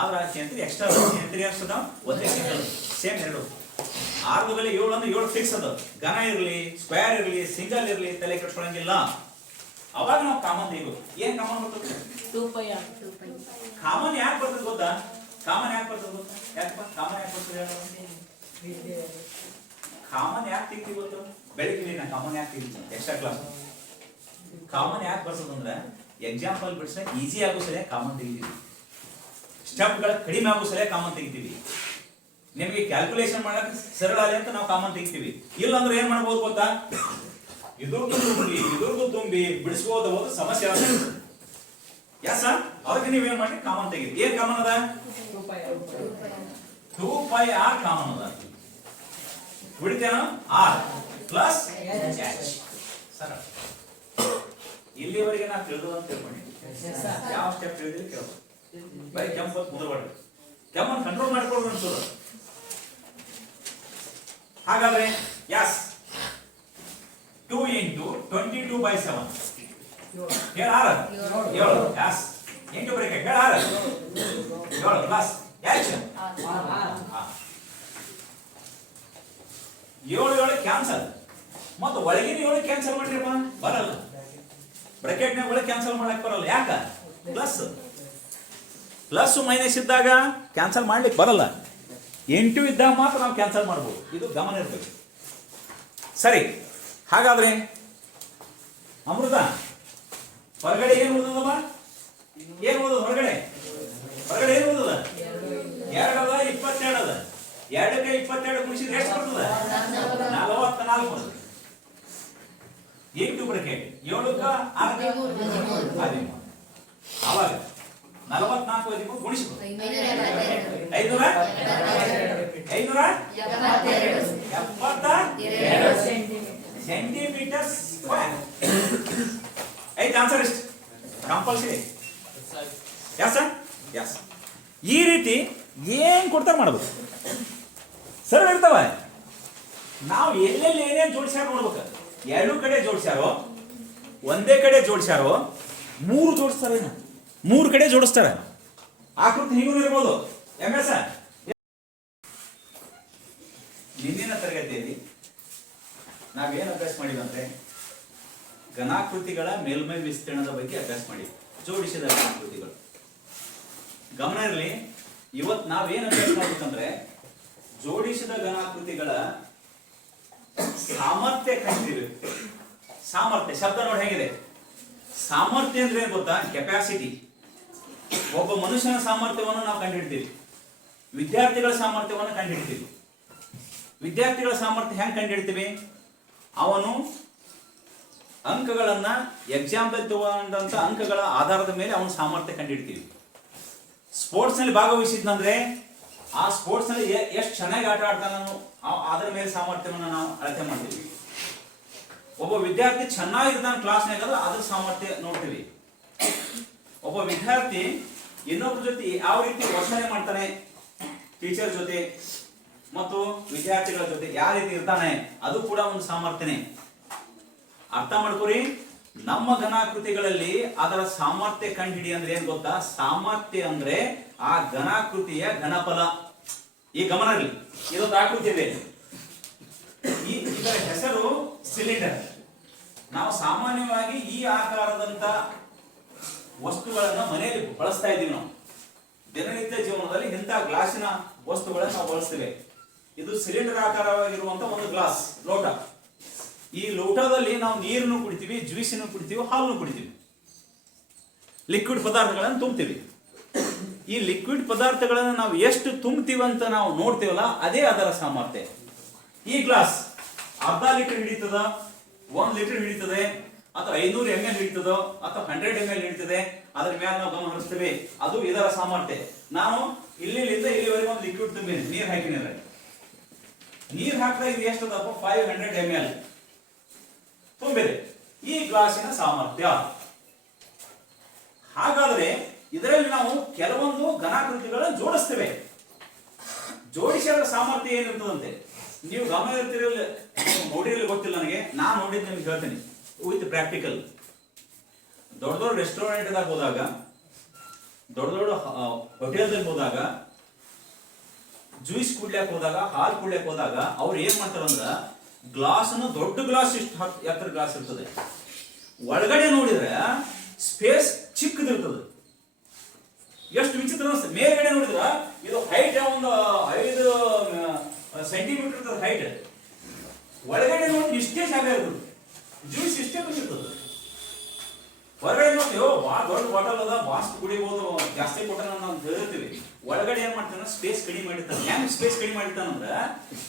ಆದ್ರೆ ಕೇಂದ್ರಿ ಎಕ್ಸ್ಟ್ರಾ ಕೇಂದ್ರಿ ಎಷ್ಟು ಒಂದೇ ಸಿಂಗಲ್ ಸೇಮ್ 2. 6 ಬೆಲೆ 7 ಅಂದ್ರೆ 7 ಫಿಕ್ಸ್ ಅದ. ಘನ ಇರಲಿ, ಸ್ಕ್ವೇರ್ ಇರಲಿ, ಸಿಂಗಲ್ ಇರಲಿ ತಲೆ ಕೆಡಿಸ್ಕೊಳ್ಳಂಗಿಲ್ಲ. ಅವಾಗ ನಾವು ಕಾಮನ್ ತೆಗಿಬೇಕು. ಏನ್ ಕಾಮನ್ ಬರ್ತದೆ? 2πr. ಕಾಮನ್ ಯಾಕೆ ಬರ್ತದೆ ಗೊತ್ತಾ? ಕಾಮನ್ ಯಾಕೆ ಬರ್ತದೆ ಗೊತ್ತಾ? ಯಾಕಪ್ಪ ಕಾಮನ್ ಯಾಕೆ ಬರ್ತದೆ? ಕಾಮನ್ ಯಾಕೆ ತೆಗಿತೀವಿ ಗೊತ್ತು? ಬೆಳಿಗ್ಗೆ ನಾ ಕಾಮನ್ ಯಾಕೆ ತೆಗಿತೀನಿ ಎಕ್ಸ್ಟ್ರಾ ಕ್ಲಾಸ್. ಕಾಮನ್ ಯಾಕೆ ಬರ್ತದೆ ಅಂದ್ರೆ ಎಕ್ಸಾಂಪಲ್ ಬಿಡಿಸ ಈಸಿ ಆಗೋ ಸಲ ಕಾಮನ್ ತೆಗಿತೀವಿ, ಸ್ಟೆಪ್ಗಳ ಕಡಿಮೆ ಆಗೋ ಸಲ ಕಾಮನ್ ತೆಗಿತೀವಿ. ನಿಮಗೆ ಕ್ಯಾಲ್ಕುಲೇಷನ್ ಮಾಡಕ್ಕೆ ಸರಳ ಆಗಲಿ ಅಂತ ನಾವು ಕಾಮನ್ ತೆಗಿತೀವಿ. ಇಲ್ಲ ಅಂದ್ರೆ ಏನ್ ಮಾಡ್ಬೋದು ಗೊತ್ತಾ, ಇದ್ರದ್ದು ತುಂಬಿ ಬಿಡಿಸ್ಬೋದು ಹೋದ ಸಮಸ್ಯೆ ಆಗುತ್ತೆ. ಯಾಸ ಅದಕ್ಕೆ ನೀವೇನ್ ಮಾಡಿ ಕಾಮನ್ ತೆಗೀರಿ. ಏನ್ ಕಾಮನ್ ಅದ? 2πr ಕಾಮನ್ ಅದ. ಉಳಿತೇನೋ r ಪ್ಲಸ್ h. ಸರ ಇಲ್ಲಿವರೆಗೆ ನಾ ತಿಳಿದು ಅಂತ ತಿಳ್ಕೊಂಡಿ. ಯಾವ ಸ್ಟೆಪ್ ತಿಳಿದಿಲ್ಲ ಕೇಳೋದು. ಬರೀ ಕೆಂಪು ಮುಂದಬಾರ್ದು, ಕೆಮ್ಮನ್ನು ಕಂಟ್ರೋಲ್ ಮಾಡ್ಕೊಳ್ಳೋದು ಅನ್ಸೋದು. ಹಾಗಾದ್ರೆ ಯಾಸ್ 2 into 22/7 ಹೇಳ 7 ಯಾಸ್ ಎಂಟು ಬ್ರೇಕೆಟ್ ಹೇಳ 7 ಪ್ಲಸ್ h 7 ಕ್ಯಾನ್ಸಲ್. ಮತ್ತು ಒಳಗಿನ 7 ಕ್ಯಾನ್ಸಲ್ ಮಾಡ್ರಿಪ್ಪ ಬರಲ್ಲ. ಬ್ರಾಕೆಟ್ ನ ಒಳಗೆ ಕ್ಯಾನ್ಸಲ್ ಮಾಡಕ್ ಬರಲ್ಲ. ಯಾಕ? ಪ್ಲಸ್ ಮೈನಸ್ ಇದ್ದಾಗ ಕ್ಯಾನ್ಸಲ್ ಮಾಡ್ಲಿಕ್ಕೆ ಬರಲ್ಲ. 8 ಇದ್ದಾಗ ಮಾತ್ರ ನಾವು ಕ್ಯಾನ್ಸಲ್ ಮಾಡ್ಬೋದು. ಇದು ಗಮನ ಇರಬೇಕು. ಸರಿ, ಹಾಗಾದ್ರೆ ಅಮೃತ ಹೊರಗಡೆ ಏನು ಓದೋದಮ್ಮ? ಏನು ಓದೋದು ಹೊರಗಡೆ? ಹೊರಗಡೆ ಏನು ಓದೋದ? 2 ಅದ 22 ಅದ. 2ಕ್ಕೆ 22 ಗುಣಿಸಿದ್ರೆ ಎಷ್ಟು ಬರ್ತದೆ? 44. ಎಂಟು ಬ್ರಾಕೆಟ್ 7ಕ್ಕೆ 13. ಅವಾಗ 44 ಗುಣಿಸು 572 ಸೆಂಟಿಮೀಟರ್ ಸ್ಕ್ವೇರ್. ಐದು ಆನ್ಸರ್ ಇಷ್ಟು ಕಂಪಲ್ಸರಿ. Yes sir, yes. ಈ ರೀತಿ ಏನ್ ಕೊಡ್ತಾ ಮಾಡಬೇಕು, ಸರಳ ಇರ್ತಾವ. ನಾವು ಎಲ್ಲೆಲ್ಲಿ ಏನೇನು ಜೋಡಿಸ್ಯಾರ ನೋಡ್ಬೇಕು. 2 ಕಡೆ ಜೋಡಿಸ್ಯಾರೋ, ಒಂದೇ ಕಡೆ ಜೋಡಿಸ್ಯಾರೋ, 3 ಜೋಡಿಸ್ತಾರೇನು, 3 ಕಡೆ ಜೋಡಿಸ್ತಾರೆ. ಆಕೃತಿ ಹೀಗೂ ಇರ್ಬೋದು. MS ನಿನ್ನಿನ ತರಗತಿಯಲ್ಲಿ ನಾವೇನು ಅಭ್ಯಾಸ ಮಾಡಿದಂದ್ರೆ ಘನಾಕೃತಿಗಳ ಮೇಲ್ಮೈ ವಿಸ್ತೀರ್ಣದ ಬಗ್ಗೆ ಅಭ್ಯಾಸ ಮಾಡಿ, ಜೋಡಿಸಿದ ಘನಾಕೃತಿಗಳು. ಗಮನ ಇರಲಿ, ಇವತ್ತು ನಾವೇನು ಅಭ್ಯಾಸ ಮಾಡ್ಬೇಕಂದ್ರೆ ಜೋಡಿಸಿದ ಘನಾಕೃತಿಗಳ ಸಾಮರ್ಥ್ಯ ಕಂಡಿರಬೇಕು. ಸಾಮರ್ಥ್ಯ ಶಬ್ದ ನೋಡಿ ಹೇಗಿದೆ. ಸಾಮರ್ಥ್ಯ ಅಂದ್ರೆ ಏನ್ ಗೊತ್ತಾ? ಕೆಪಾಸಿಟಿ. ಒಬ್ಬ ಮನುಷ್ಯನ ಸಾಮರ್ಥ್ಯವನ್ನು ನಾವು ಕಂಡುಹಿಡ್ತೀವಿ, ವಿದ್ಯಾರ್ಥಿಗಳ ಸಾಮರ್ಥ್ಯವನ್ನು ಕಂಡುಹಿಡ್ತೀವಿ. ವಿದ್ಯಾರ್ಥಿಗಳ ಸಾಮರ್ಥ್ಯ ಹೆಂಗೆ ಕಂಡುಹಿಡ್ತೀವಿ? ಅವನು ಅಂಕಗಳನ್ನ ಎಕ್ಸಾಂಪಲ್ ತಗೊಂಡಂತ ಅಂಕಗಳ ಆಧಾರದ ಮೇಲೆ ಅವನ ಸಾಮರ್ಥ್ಯ ಕಂಡುಹಿಡ್ತೀವಿ. ಸ್ಪೋರ್ಟ್ಸ್ ನಲ್ಲಿ ಭಾಗವಹಿಸಿದ್ನಂದ್ರೆ ಆ ಸ್ಪೋರ್ಟ್ಸ್ ನಲ್ಲಿ ಎಷ್ಟು ಚೆನ್ನಾಗಿ ಆಟ ಆಡ್ತಾನ ಅದರ ಮೇಲೆ ಸಾಮರ್ಥ್ಯವನ್ನು ನಾವು ಅಳತೆ ಮಾಡ್ತೀವಿ. ಒಬ್ಬ ವಿದ್ಯಾರ್ಥಿ ಚೆನ್ನಾಗಿರ್ತಾನೆ ಕ್ಲಾಸ್ನಾಗ ಅದ್ರ ಸಾಮರ್ಥ್ಯ ನೋಡ್ತೀವಿ. ಒಬ್ಬ ವಿದ್ಯಾರ್ಥಿ ಇನ್ನೊಬ್ಬರ ಜೊತೆ ಯಾವ ರೀತಿ ವರ್ತನೆ ಮಾಡ್ತಾನೆ, ಟೀಚರ್ ಜೊತೆ ಮತ್ತು ವಿದ್ಯಾರ್ಥಿಗಳ ಜೊತೆ ಯಾವ ರೀತಿ ಇರ್ತಾನೆ, ಅದು ಕೂಡ ಒಂದು ಸಾಮರ್ಥ್ಯನೇ. ಅರ್ಥ ಮಾಡ್ಕೊರಿ. ನಮ್ಮ ಘನಾಕೃತಿಗಳಲ್ಲಿ ಅದರ ಸಾಮರ್ಥ್ಯ ಕಂಡುಹಿಡಿ ಅಂದ್ರೆ ಏನ್ ಗೊತ್ತಾ? ಸಾಮರ್ಥ್ಯ ಅಂದ್ರೆ ಆ ಘನಾಕೃತಿಯ ಘನಫಲ. ಈ ಗಮನ ಇರಲಿ, ಇದೊಂದು ಆಕೃತಿ ಇದೆ. ಇದರ ಹೆಸರು ಸಿಲಿಂಡರ್. ನಾವು ಸಾಮಾನ್ಯವಾಗಿ ಈ ಆಕಾರದಂತ ವಸ್ತುಗಳನ್ನ ಮನೆಯಲ್ಲಿ ಬಳಸ್ತಾ ಇದೀವಿ. ನಾವು ದಿನನಿತ್ಯ ಜೀವನದಲ್ಲಿ ಇಂಥ ಗ್ಲಾಸಿನ ವಸ್ತುಗಳನ್ನು ನಾವು ಬಳಸ್ತೇವೆ. ಇದು ಸಿಲಿಂಡರ್ ಆಕಾರವಾಗಿರುವಂತ ಒಂದು ಗ್ಲಾಸ್ ಲೋಟ. ಈ ಲೋಟದಲ್ಲಿ ನಾವು ನೀರನ್ನು ಕುಡಿತೀವಿ, ಜ್ಯೂಸನ್ನು ಕುಡಿತೀವಿ, ಹಾಲನ್ನು ಕುಡಿತೀವಿ, ಲಿಕ್ವಿಡ್ ಪದಾರ್ಥಗಳನ್ನು ತುಂಬ್ತೀವಿ. ಈ ಲಿಕ್ವಿಡ್ ಪದಾರ್ಥಗಳನ್ನು ನಾವು ಎಷ್ಟು ತುಂಬ್ತೀವಿ ಅಂತ ನಾವು ನೋಡ್ತೀವಲ್ಲ, ಅದೇ ಅದರ ಸಾಮರ್ಥ್ಯ. ಈ ಗ್ಲಾಸ್ ಅರ್ಧ ಲೀಟರ್ ಹಿಡಿತದ, 1 ಲೀಟರ್ ಹಿಡಿತದೆ, ಅಥವಾ 500 ml ಹಿಡಿತದೋ, ಅಥವಾ 100 ml ಹಿಡಿತದೆ, ಅದ್ರ ಮೇಲೆ ನಾವು ಗಮನ ಹರಿಸ್ತೇವೆ. ಅದು ಇದರ ಸಾಮರ್ಥ್ಯ. ನಾನು ಇಲ್ಲಿಂದ ಇಲ್ಲಿವರೆಗೆ ಒಂದು ಲಿಕ್ವಿಡ್ ತುಂಬಿನಿ, ನೀರು ಹಾಕಿನಿ. ನೀರು ಹಾಕಿದಾಗ ಇದು ಎಷ್ಟು ಅದಪ್ಪ? 500 ml ತುಂಬಿದೆ. ಈ ಗ್ಲಾಸಿನ ಸಾಮರ್ಥ್ಯ. ಹಾಗಾದ್ರೆ ಇದರಲ್ಲಿ ನಾವು ಕೆಲವೊಂದು ಘನಾಕೃತಿಗಳನ್ನು ಜೋಡಿಸ್ತೇವೆ. ಜೋಡಿಸಿದ ಸಾಮರ್ಥ್ಯ ಏನಿರ್ತದಂತೆ ನೀವು ಗಮನ ಇರ್ತಿರಲ್ಲ, ನೋಡಿರಲಿ ಗೊತ್ತಿಲ್ಲ ನನಗೆ, ನಾನು ನೋಡಿದ್ದು ನಿಮ್ಗೆ ಹೇಳ್ತೀನಿ ವಿತ್ ಪ್ರಾಕ್ಟಿಕಲ್. ದೊಡ್ಡ ದೊಡ್ಡ ರೆಸ್ಟೋರೆಂಟ್ದಾಗ ಹೋದಾಗ, ದೊಡ್ಡ ದೊಡ್ಡ ಹೋಟೆಲ್ದಲ್ಲಿ ಹೋದಾಗ, ಜ್ಯೂಸ್ ಕುಡ್ಲಿಕ್ಕೆ ಹೋದಾಗ, ಹಾಲು ಕುಡ್ಲಿಕ್ಕೆ ಹೋದಾಗ ಅವ್ರು ಏನ್ ಮಾಡ್ತಾರಂದ್ರ ಗ್ಲಾಸ್ ಅನ್ನು, ದೊಡ್ಡ ಗ್ಲಾಸ್ ಇಷ್ಟು ಎತ್ತರ ಗ್ಲಾಸ್ ಇರ್ತದೆ, ಒಳಗಡೆ ನೋಡಿದ್ರೆ ಸ್ಪೇಸ್ ಚಿಕ್ಕದಿರ್ತದೆ. ಎಷ್ಟು ವಿಚಿತ್ರ ಅನಿಸ್ತದೆ. ಮೇಲ್ಗಡೆ ನೋಡಿದ್ರ ಇದು ಹೈಟ್ ಒಂದು 5 ಸೆಂಟಿಮೀಟರ್ ಇರ್ತದೆ ಹೈಟ್, ಒಳಗಡೆ ನೋಡಿ ಇಷ್ಟೇ ಜಾಗ ಇರ್ತದೆ, ಜ್ಯೂಸ್ ಇಷ್ಟೇ ಬಂದಿರ್ತದೆ. ಹೊರಗಡೆ ನೋಡ್ತೀವಿ ಭಾಳ ದೊಡ್ಡ ಬಾಟಲ್ ಅದ, ಬಾಸ್ಟ್ ಕುಡಿಬಹುದು, ಜಾಸ್ತಿ ಕೊಟ್ಟನ ಅಂತ ಹೇಳ್ತೀವಿ. ಒಳಗಡೆ ಏನ್ ಮಾಡ್ತಾನ ಸ್ಪೇಸ್ ಕಡಿಮೆ ಮಾಡಿರ್ತಾನೆ. ಹೆಂಗ್ ಸ್ಪೇಸ್ ಕಡಿಮೆ ಮಾಡಿರ್ತಾನಂದ್ರ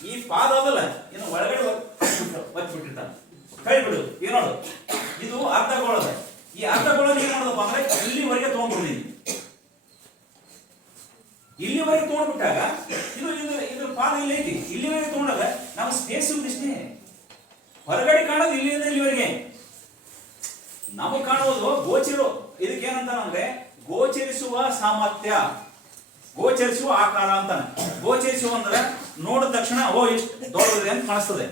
ಈ ಪಾದ ಅದಲ್ಲ, ಇನ್ನು ಒಳಗಡೆ ಒತ್ಬಿಟ್ಟಿರ್ತಾನ. ಕೈಬಿಡು ಏನೋಡು, ಇದು ಅರ್ಧಗೋಳದ. ಈ ಅರ್ಧಗೋಳದ ಏನ್ ಮಾಡೋದಪ್ಪ ಅಂದ್ರೆ ಇಲ್ಲಿವರೆಗೆ ತಗೊಂಡ್ಬಿಡ್ತೀನಿ. ಇಲ್ಲಿವರೆಗೆ ತಗೊಂಡ್ಬಿಟ್ಟಾಗ ಇದು ಇದ್ರ ಪಾದ ಇಲ್ಲಿ ಐತಿ, ಇಲ್ಲಿವರೆಗೆ ತಗೊಂಡಾಗ ನಾವು ಸ್ಪೇಸ್ ಇಷ್ಟೇ. ಹೊರಗಡೆ ಕಾಣೋದು ಇಲ್ಲಿಂದ ಇಲ್ಲಿವರೆಗೆ. ನಮಗೆ ಕಾಣುವುದು ಗೋಚರು. ಇದಕ್ಕೆ ಏನಂತಾನಂದ್ರೆ ಗೋಚರಿಸುವ ಸಾಮರ್ಥ್ಯ, ಗೋಚರಿಸುವ ಆಕಾರ ಅಂತಾನೆ. ಗೋಚರಿಸುವ ಅಂದ್ರೆ ನೋಡಿದ ತಕ್ಷಣ ಓ ಇಷ್ಟು ದೊಡ್ಡದಿದೆ ಅಂತ ಕಾಣಿಸ್ತದೆ.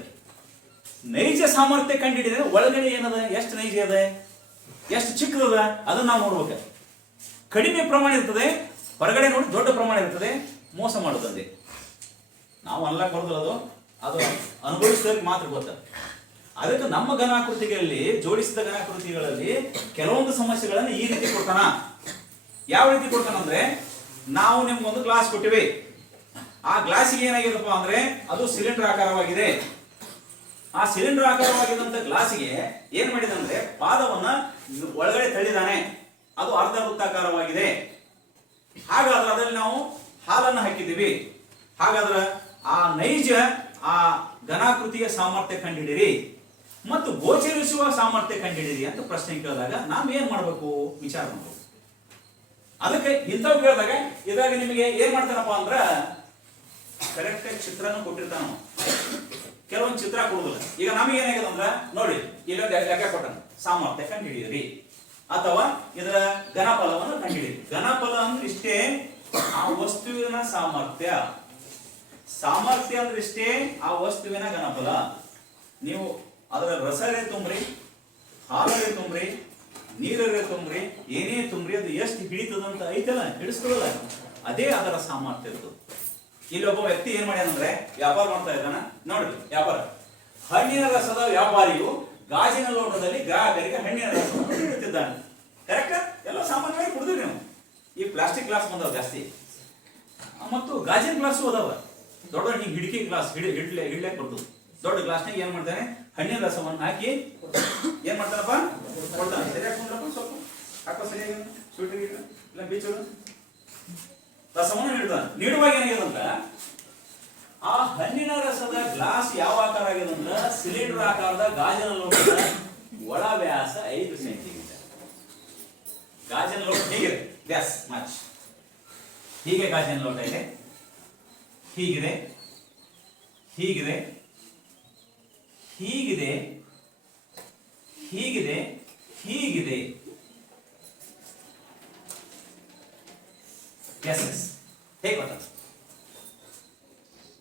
ನೈಜ ಸಾಮರ್ಥ್ಯ ಕಂಡಿಡಿದ್ರೆ ಒಳಗಡೆ ಏನದ, ಎಷ್ಟು ನೈಜ ಇದೆ, ಎಷ್ಟು ಚಿಕ್ಕದದ, ಅದನ್ನ ನಾವು ನೋಡ್ಬೇಕು. ಕಡಿಮೆ ಪ್ರಮಾಣ ಇರ್ತದೆ, ಹೊರಗಡೆ ನೋಡಿ ದೊಡ್ಡ ಪ್ರಮಾಣ ಇರ್ತದೆ. ಮೋಸ ಮಾಡೋದಂತೆ ನಾವು ಅಲ್ಲ ಬರೋದು, ಅದು ಅನುಭವಿಸಿದವ್ರಿಗೆ ಮಾತ್ರ ಗೊತ್ತ. ಅದಕ್ಕೆ ನಮ್ಮ ಘನಾಕೃತಿಗಳಲ್ಲಿ, ಜೋಡಿಸಿದ ಘನಾಕೃತಿಗಳಲ್ಲಿ ಕೆಲವೊಂದು ಸಮಸ್ಯೆಗಳನ್ನು ಈ ರೀತಿ ಕೊಡ್ತಾನ. ಯಾವ ರೀತಿ ಕೊಡ್ತಾನಂದ್ರೆ, ನಾವು ನಿಮ್ಗೊಂದು ಗ್ಲಾಸ್ ಕೊಟ್ಟಿವಿ, ಆ ಗ್ಲಾಸಿಗೆ ಏನಾಗಿದೆಪ್ಪ ಅಂದ್ರೆ ಅದು ಸಿಲಿಂಡರ್ ಆಕಾರವಾಗಿದೆ. ಆ ಸಿಲಿಂಡರ್ ಆಕಾರವಾಗಿದ್ದಂತ ಗ್ಲಾಸಿಗೆ ಏನ್ ಮಾಡಿದಂದ್ರೆ ಪಾದವನ್ನ ಒಳಗಡೆ ತಳ್ಳಿದಾನೆ, ಅದು ಅರ್ಧ ವೃತ್ತಾಕಾರವಾಗಿದೆ. ಹಾಗಾದ್ರೆ ಅದರಲ್ಲಿ ನಾವು ಹಾಲನ್ನು ಹಾಕಿದ್ದೀವಿ. ಹಾಗಾದ್ರೆ ಆ ನೈಜ ಆ ಘನಾಕೃತಿಯ ಸಾಮರ್ಥ್ಯ ಕಂಡಿಡಿರಿ ಮತ್ತು ಗೋಚರಿಸುವ ಸಾಮರ್ಥ್ಯ ಕಂಡಿಡಿರಿ ಅಂತ ಪ್ರಶ್ನೆ ಕೇಳಿದಾಗ ನಾವು ಏನ್ ಮಾಡ್ಬೇಕು, ವಿಚಾರ ಮಾಡ್ಬೇಕು. ಅದಕ್ಕೆ ಇಂಥವು ಕೇಳಿದಾಗ ಇದ್ರಾಗ ನಿಮಗೆ ಏನ್ ಮಾಡ್ತಾನಪ್ಪ ಅಂದ್ರ ಕರೆಕ್ಟ್ ಆಗಿ ಚಿತ್ರನೂ ಕೊಟ್ಟಿರ್ತಾನ. ಕೆಲವೊಂದು ಚಿತ್ರ ಕೊಡುದಿಲ್ಲ. ಈಗ ನಮಗೆ ಏನಾಗಿದೆ ಅಂದ್ರ ನೋಡಿ, ಇಲ್ಲೊಂದು ಲೆಕ್ಕ ಕೊಟ್ಟಾನ, ಸಾಮರ್ಥ್ಯ ಕಂಡುಹಿಡಿಯಿರಿ ಅಥವಾ ಇದರ ಘನಫಲವನ್ನು ಕಂಡುಹಿಡಿಯಿರಿ. ಘನಫಲ ಅಂದ್ರೆ ಇಷ್ಟೇ, ಆ ವಸ್ತುವಿನ ಸಾಮರ್ಥ್ಯ. ಸಾಮರ್ಥ್ಯ ಅಂದ್ರೆ ಇಷ್ಟೇ, ಆ ವಸ್ತುವಿನ ಘನಫಲ. ನೀವು ಅದರ ರಸರೇ ತುಂಬ್ರಿ, ಹಾಲರೇ ತುಂಬ್ರಿ, ನೀರರೇ ತುಂಬ್ರಿ, ಏನೇ ತುಂಬ್ರಿ, ಅದು ಎಷ್ಟು ಹಿಡಿತದಂತ ಐತಲ್ಲ, ಹಿಡಿಸ್ತದಲ್ಲ, ಅದೇ ಅದರ ಸಾಮರ್ಥ್ಯ ಇರ್ತದೆ. ಇಲ್ಲಿ ಒಬ್ಬ ವ್ಯಕ್ತಿ ಏನ್ ಮಾಡ್ಯಾನಂದ್ರೆ ವ್ಯಾಪಾರ ಮಾಡ್ತಾ ಇದ್ದಾನ. ನೋಡ್ರಿ ವ್ಯಾಪಾರ, ಹಣ್ಣಿನ ರಸದ ವ್ಯಾಪಾರಿಯು ಗಾಜಿನ ಲೋಟದಲ್ಲಿ ಗ್ರಾಹಕರಿಗೆ ಹಣ್ಣಿನ ರಸವನ್ನು ನೀಡುತ್ತಿದ್ದಾನೆ. ಕರೆಕ್ಟ್? ಎಲ್ಲ ಸಾಮಾನ್ಯವಾಗಿ ಕುಡಿದ್ರಿ ನೀವು. ಈ ಪ್ಲಾಸ್ಟಿಕ್ ಗ್ಲಾಸ್ ಬಂದವ ಜಾಸ್ತಿ, ಮತ್ತು ಗಾಜಿನ ಗ್ಲಾಸು ಅದಾವ. ದೊಡ್ಡ ಹಿಂಗ್ ಹಿಡಿಕೆ ಗ್ಲಾಸ್ ಹಿಡ್ಲಿಕ್ಕೆ ಬರ್ತದೆ. ದೊಡ್ಡ ಗ್ಲಾಸ್ನಾಗ ಏನ್ ಮಾಡ್ತಾನೆ, ಹಣ್ಣಿನ ರಸವನ್ನು ಹಾಕಿ ಏನ್ ಮಾಡ್ತಾನಪ್ಪ, ಕೊಡ್ತಾನೆ. ಸರಿಯಾಗಿ ಸ್ವಲ್ಪ ಹಾಕೋ, ಸರಿಯಾಗಿ ಸ್ವೀಟ್ ಇಲ್ಲ ಬೀಚರು ರಸವನ್ನು ನೀಡ್ತಾನೆ. ನೀಡುವಾಗ ಏನಾಗಿದಂತ, ಆ ಹಣ್ಣಿನ ರಸದ ಗ್ಲಾಸ್ ಯಾವ ಆಕಾರ ಆಗಿದೆ ಅಂದ್ರೆ ಸಿಲಿಂಡರ್ ಆಕಾರದ ಗಾಜಿನ ಲೋಟದ ಒಳ ವ್ಯಾಸ 5 ಸೆಂಟಿಮೀಟರ್. ಗಾಜಿನ ಲೋಟ ಹೀಗಿದೆ, ವ್ಯಾಸ್ ಮಚ್ ಹೀಗೆ ಗಾಜಿನ ಲೋಟ ಇದೆ, ಹೀಗಿದೆ, ಹೀಗಿದೆ, ಹೀಗಿದೆ, ಹೀಗಿದೆ, ಹೀಗಿದೆ.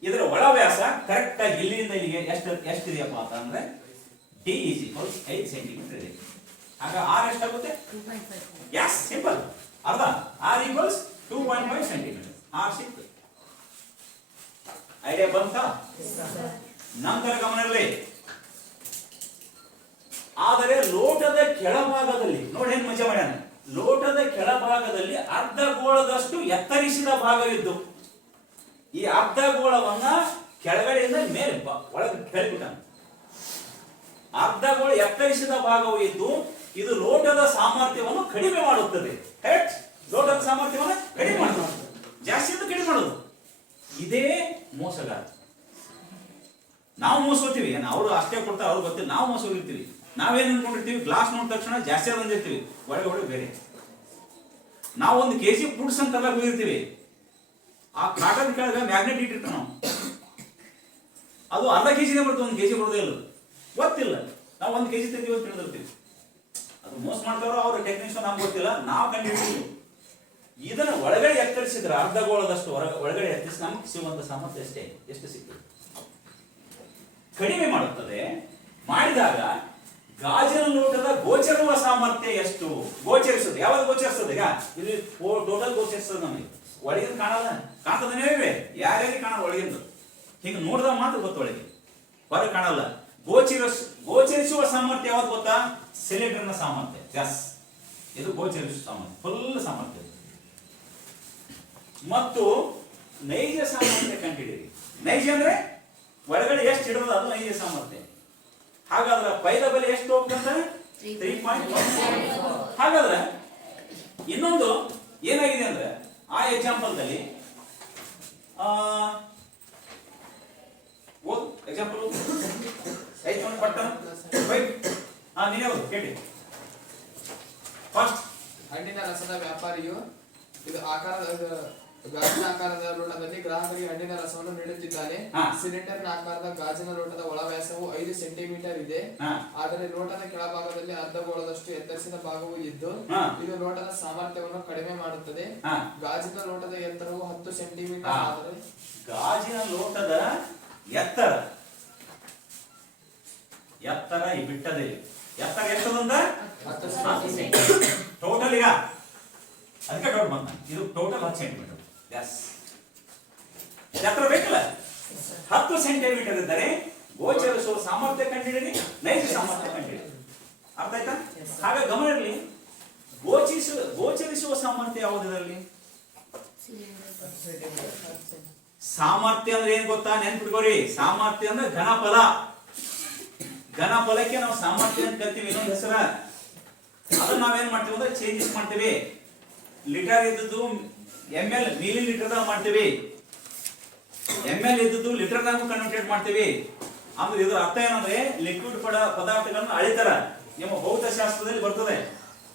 ಇದರ ಒಳ ವ್ಯಾಸ ಕರೆಕ್ಟ್ ಆಗಿ ಇಲ್ಲಿಂದ ಇಲ್ಲಿಗೆ ಎಷ್ಟಿದೆಯಪ್ಪ ಅಂತ ಅಂದ್ರೆ ಡಿ ಈಸ್ ಈಕ್ವಲ್ಸ್ 5 ಸೆಂಟಿಮೀಟರ್ ಇದೆ. ಆಗ ಆರ್ ಎಷ್ಟಾಗುತ್ತೆ? ಯಸ್, ಸಿಂಪಲ್, ಅರ್ಧ. R equals 2.5 centimetre. ಆರ್ ಸಿಕ್ತು. ಐಡಿಯಾ ಬಂತಾ? ನಂತರ ಗಮನ ಇರಲಿ. ಆದರೆ ಲೋಟದ ಕೆಳಭಾಗದಲ್ಲಿ ನೋಡಿ ಏನ್ ಮಜಾ ಮಾಡ್ಯಾನ. ಲೋಟದ ಕೆಳಭಾಗದಲ್ಲಿ ಅರ್ಧಗೋಳದಷ್ಟು ಎತ್ತರಿಸಿದ ಭಾಗವಿದ್ದು ಈ ಅರ್ಧಗೋಳವನ್ನ ಕೆಳಗಡೆಯಿಂದ ಮೇಲೆ ಒಳಗೆ ಕೆಳಬಿಟ್ಟಾನ. ಅರ್ಧಗೋಳ ಎತ್ತರಿಸಿದ ಭಾಗವು ಇದ್ದು ಇದು ಲೋಟದ ಸಾಮರ್ಥ್ಯವನ್ನು ಕಡಿಮೆ ಮಾಡುತ್ತದೆ. ಕರೆಕ್ಟ್? ಲೋಟದ ಸಾಮರ್ಥ್ಯವನ್ನು ಕಡಿಮೆ ಮಾಡುತ್ತದೆ, ಜಾಸ್ತಿ ಅಂತ ಕಡಿಮೆ ಮಾಡೋದು. ಇದೇ ಮೋಸಗಾರ. ನಾವು ಮೋಸೋತೀವಿ, ಅವರು ಅಷ್ಟೇ ಕೊಡ್ತಾರೆ, ಅವ್ರಿಗೆ ಗೊತ್ತಿಲ್ಲ. ನಾವು ಮೋಸ ಹೋಗಿರ್ತೀವಿ. ನಾವೇನ್ ಅನ್ಕೊಂಡಿರ್ತೀವಿ, ಗ್ಲಾಸ್ ನೋಡಿದ ತಕ್ಷಣ ಜಾಸ್ತಿ ಅಂದಿರ್ತೀವಿ, ಒಳಗೆ ಬೇರೆ. ನಾವು 1 kg ಫುಡ್ಸ್ ಅಂತೆಲ್ಲ ಹೋಗಿರ್ತೀವಿ, ಆ ಕಾಟನ್ ಕೆಳಗೆ ಮ್ಯಾಗ್ನೆಟ್ ಇಟ್ಟಿರ್ತೀವಿ ನಾವು, ಅದು ಅರ್ಧ ಕೆಜಿನೇ ಬರ್ತದೆ, 1 kg ಬರೋದೇ ಇಲ್ಲ, ಗೊತ್ತಿಲ್ಲ. ನಾವು 1 kg ತಂದೀವಿ ಅಂತ ತಿಳಿದಿರ್ತೀವಿ. ಅದು ಮೋಸ ಮಾಡ್ತಾರೋ ಅವ್ರ ಟೆಕ್ನಿಕ್ಸ್ ನಮ್ಗೆ ಗೊತ್ತಿಲ್ಲ, ನಾವು ಕಂಡುಹಿಡಿತೀವಿ. ಇದನ್ನ ಒಳಗಡೆ ಎತ್ತರಿಸಿದ್ರೆ ಅರ್ಧ ಗೋಳದಷ್ಟು ಒಳಗಡೆ ಎತ್ತರಿಸಿ ನಮ್ಗೆ ಸಿಗುವಂತ ಸಾಮರ್ಥ್ಯ ಅಷ್ಟೇ. ಎಷ್ಟು ಸಿಗ್ತದೆ? ಕಡಿಮೆ ಮಾಡುತ್ತದೆ. ಮಾಡಿದಾಗ ಗಾಜಿನ ಲೋಟದ ಗೋಚರಿಸುವ ಸಾಮರ್ಥ್ಯ ಎಷ್ಟು? ಗೋಚರಿಸುತ್ತದೆ. ಯಾವಾಗ ಗೋಚರಿಸ್ತದೆ? ಈಗ ಇಲ್ಲಿ ಟೋಟಲ್ ಗೋಚರಿಸ್ತದೆ. ನಮಗೆ ಒಳಗಿಂದ ಕಾಣಲ್ಲ, ಕಾಣ್ತದನೇ ಯಾರ್ಯಾರಿಗೆ ಕಾಣಲ್ಲ, ಒಳಗಿಂದ ಹಿಂಗೆ ನೋಡಿದಾಗ ಮಾತ್ರ ಗೊತ್ತು, ಒಳಗೆ ಹೊರಗೆ ಕಾಣಲ್ಲ. ಗೋಚರಿಸುವ ಸಾಮರ್ಥ್ಯ ಯಾವ್ದು ಗೊತ್ತಾ? ಸಿಲಿಂಡರ್ನ ಸಾಮರ್ಥ್ಯ. ಗ್ಯಾಸ್ ಇದು ಗೋಚರಿಸುವ ಸಾಮರ್ಥ್ಯ, ಫುಲ್ ಸಾಮರ್ಥ್ಯ. ಮತ್ತು ನೈಜ ಸಾಮರ್ಥ್ಯ ಕಂಡುಹಿಡಿಯಿರಿ. ನೈಜ ಅಂದ್ರೆ ಒಳಗಡೆ ಎಷ್ಟು ಇಡೋದು, ಅದು ನೈಜ ಸಾಮರ್ಥ್ಯ. ಹಾಗಾದ್ರೆ ಪೈದ ಬೆಲೆ ಎಷ್ಟು ಹೋಗ್ತಂತ? 3.14. ಹಾಗಾದ್ರೆ ಇನ್ನೊಂದು ಏನಾಗಿದೆ ಅಂದ್ರೆ ಆ ಎಕ್ಸಾಂಪಲ್ದಲ್ಲಿ ಎಕ್ಸಾಂಪಲ್ ನೀನೇ ಕೇಳಿ. ಫಸ್ಟ್, ಹಣ್ಣಿನ ರಸದ ವ್ಯಾಪಾರಿಯು ಇದು ಗಾಜಿನ ಆಕಾರದ ಲೋಟದಲ್ಲಿ ಗ್ರಾಹಕರಿಗೆ ಹಣ್ಣಿನ ರಸವನ್ನು ನೀಡುತ್ತಿದ್ದಾನೆ. ಸಿಲಿಂಡರ್ ಆಕಾರದ ಗಾಜಿನ ಲೋಟದ ಒಳವ್ಯಾಸವು 5 ಸೆಂಟಿಮೀಟರ್ ಇದೆ. ಆದರೆ ಲೋಟದ ಕೆಳಭಾಗದಲ್ಲಿ ಅರ್ಧಗೋಳದಷ್ಟು ಎತ್ತರಿಸಿದ ಭಾಗವು ಇದ್ದು ಇದು ಲೋಟದ ಸಾಮರ್ಥ್ಯವನ್ನು ಕಡಿಮೆ ಮಾಡುತ್ತದೆ. ಗಾಜಿನ ಲೋಟದ ಎತ್ತರವು 10 ಸೆಂಟಿಮೀಟರ್ ಆದರೆ ಗಾಜಿನ ಲೋಟದ ಎತ್ತರ ಬಿಟ್ಟದೆ ಎತ್ತರ ಎಷ್ಟದಂತ? 10 ಸೆಂಟಿಮೀಟರ್. ಟೋಟಲ್ ಈಗ ಅದಕ್ಕೆ ಡೌಟ್ ಬಂದ, ಇದು ಟೋಟಲ್ 10 ಸೆಂಟಿಮೀಟರ್. ಎತ್ತರ ಬೇಕಲ್ಲ, 10 ಸೆಂಟಿಮೀಟರ್ ಇದ್ದರೆ ಗೋಚರಿಸುವ ಸಾಮರ್ಥ್ಯ ಕಂಡಿಡಿ, ನೈಜ ಸಾಮರ್ಥ್ಯ ಕಂಡಿಡಿ. ಅರ್ಥ ಆಯ್ತಾ? ಹಾಗೆ ಗಮನ ಇರಲಿ, ಗೋಚರಿಸುವ ಸಾಮರ್ಥ್ಯ ಯಾವುದರಲ್ಲಿ? ಸಾಮರ್ಥ್ಯ ಅಂದ್ರೆ ಏನ್ ಗೊತ್ತಾ? ನೆನ್ಪಿಟ್ಕೋರಿ, ಸಾಮರ್ಥ್ಯ ಅಂದ್ರೆ ಘನಫಲ. ಘನಫಲಕ್ಕೆ ನಾವು ಸಾಮರ್ಥ್ಯ ಅಂತ ಕರಿತೀವಿ, ಇನ್ನೊಂದು ಹೆಸರ. ಅದನ್ನ ನಾವೇನ್ ಮಾಡ್ತೀವಿ ಅಂದ್ರೆ ಚೇಂಜಸ್ ಮಾಡ್ತೀವಿ. ಲೀಟರ್ ಇದ್ದದ್ದು ml ಮಿಲಿ ಲೀಟರ್ದಾಗ ಮಾಡ್ತೀವಿ, ml ಇದ್ದದ್ದು ಲೀಟರ್ದಾಗ ಕನ್ವರ್ಟ್ ಮಾಡ್ತೀವಿ. ಅಂದ್ರೆ ಇದ್ರ ಅರ್ಥ ಏನಂದ್ರೆ ಲಿಕ್ವಿಡ್ ಪದಾರ್ಥಗಳನ್ನು ಅಳಿತಾರ. ನಿಮ್ಮ ಭೌತಶಾಸ್ತ್ರದಲ್ಲಿ ಬರ್ತದೆ,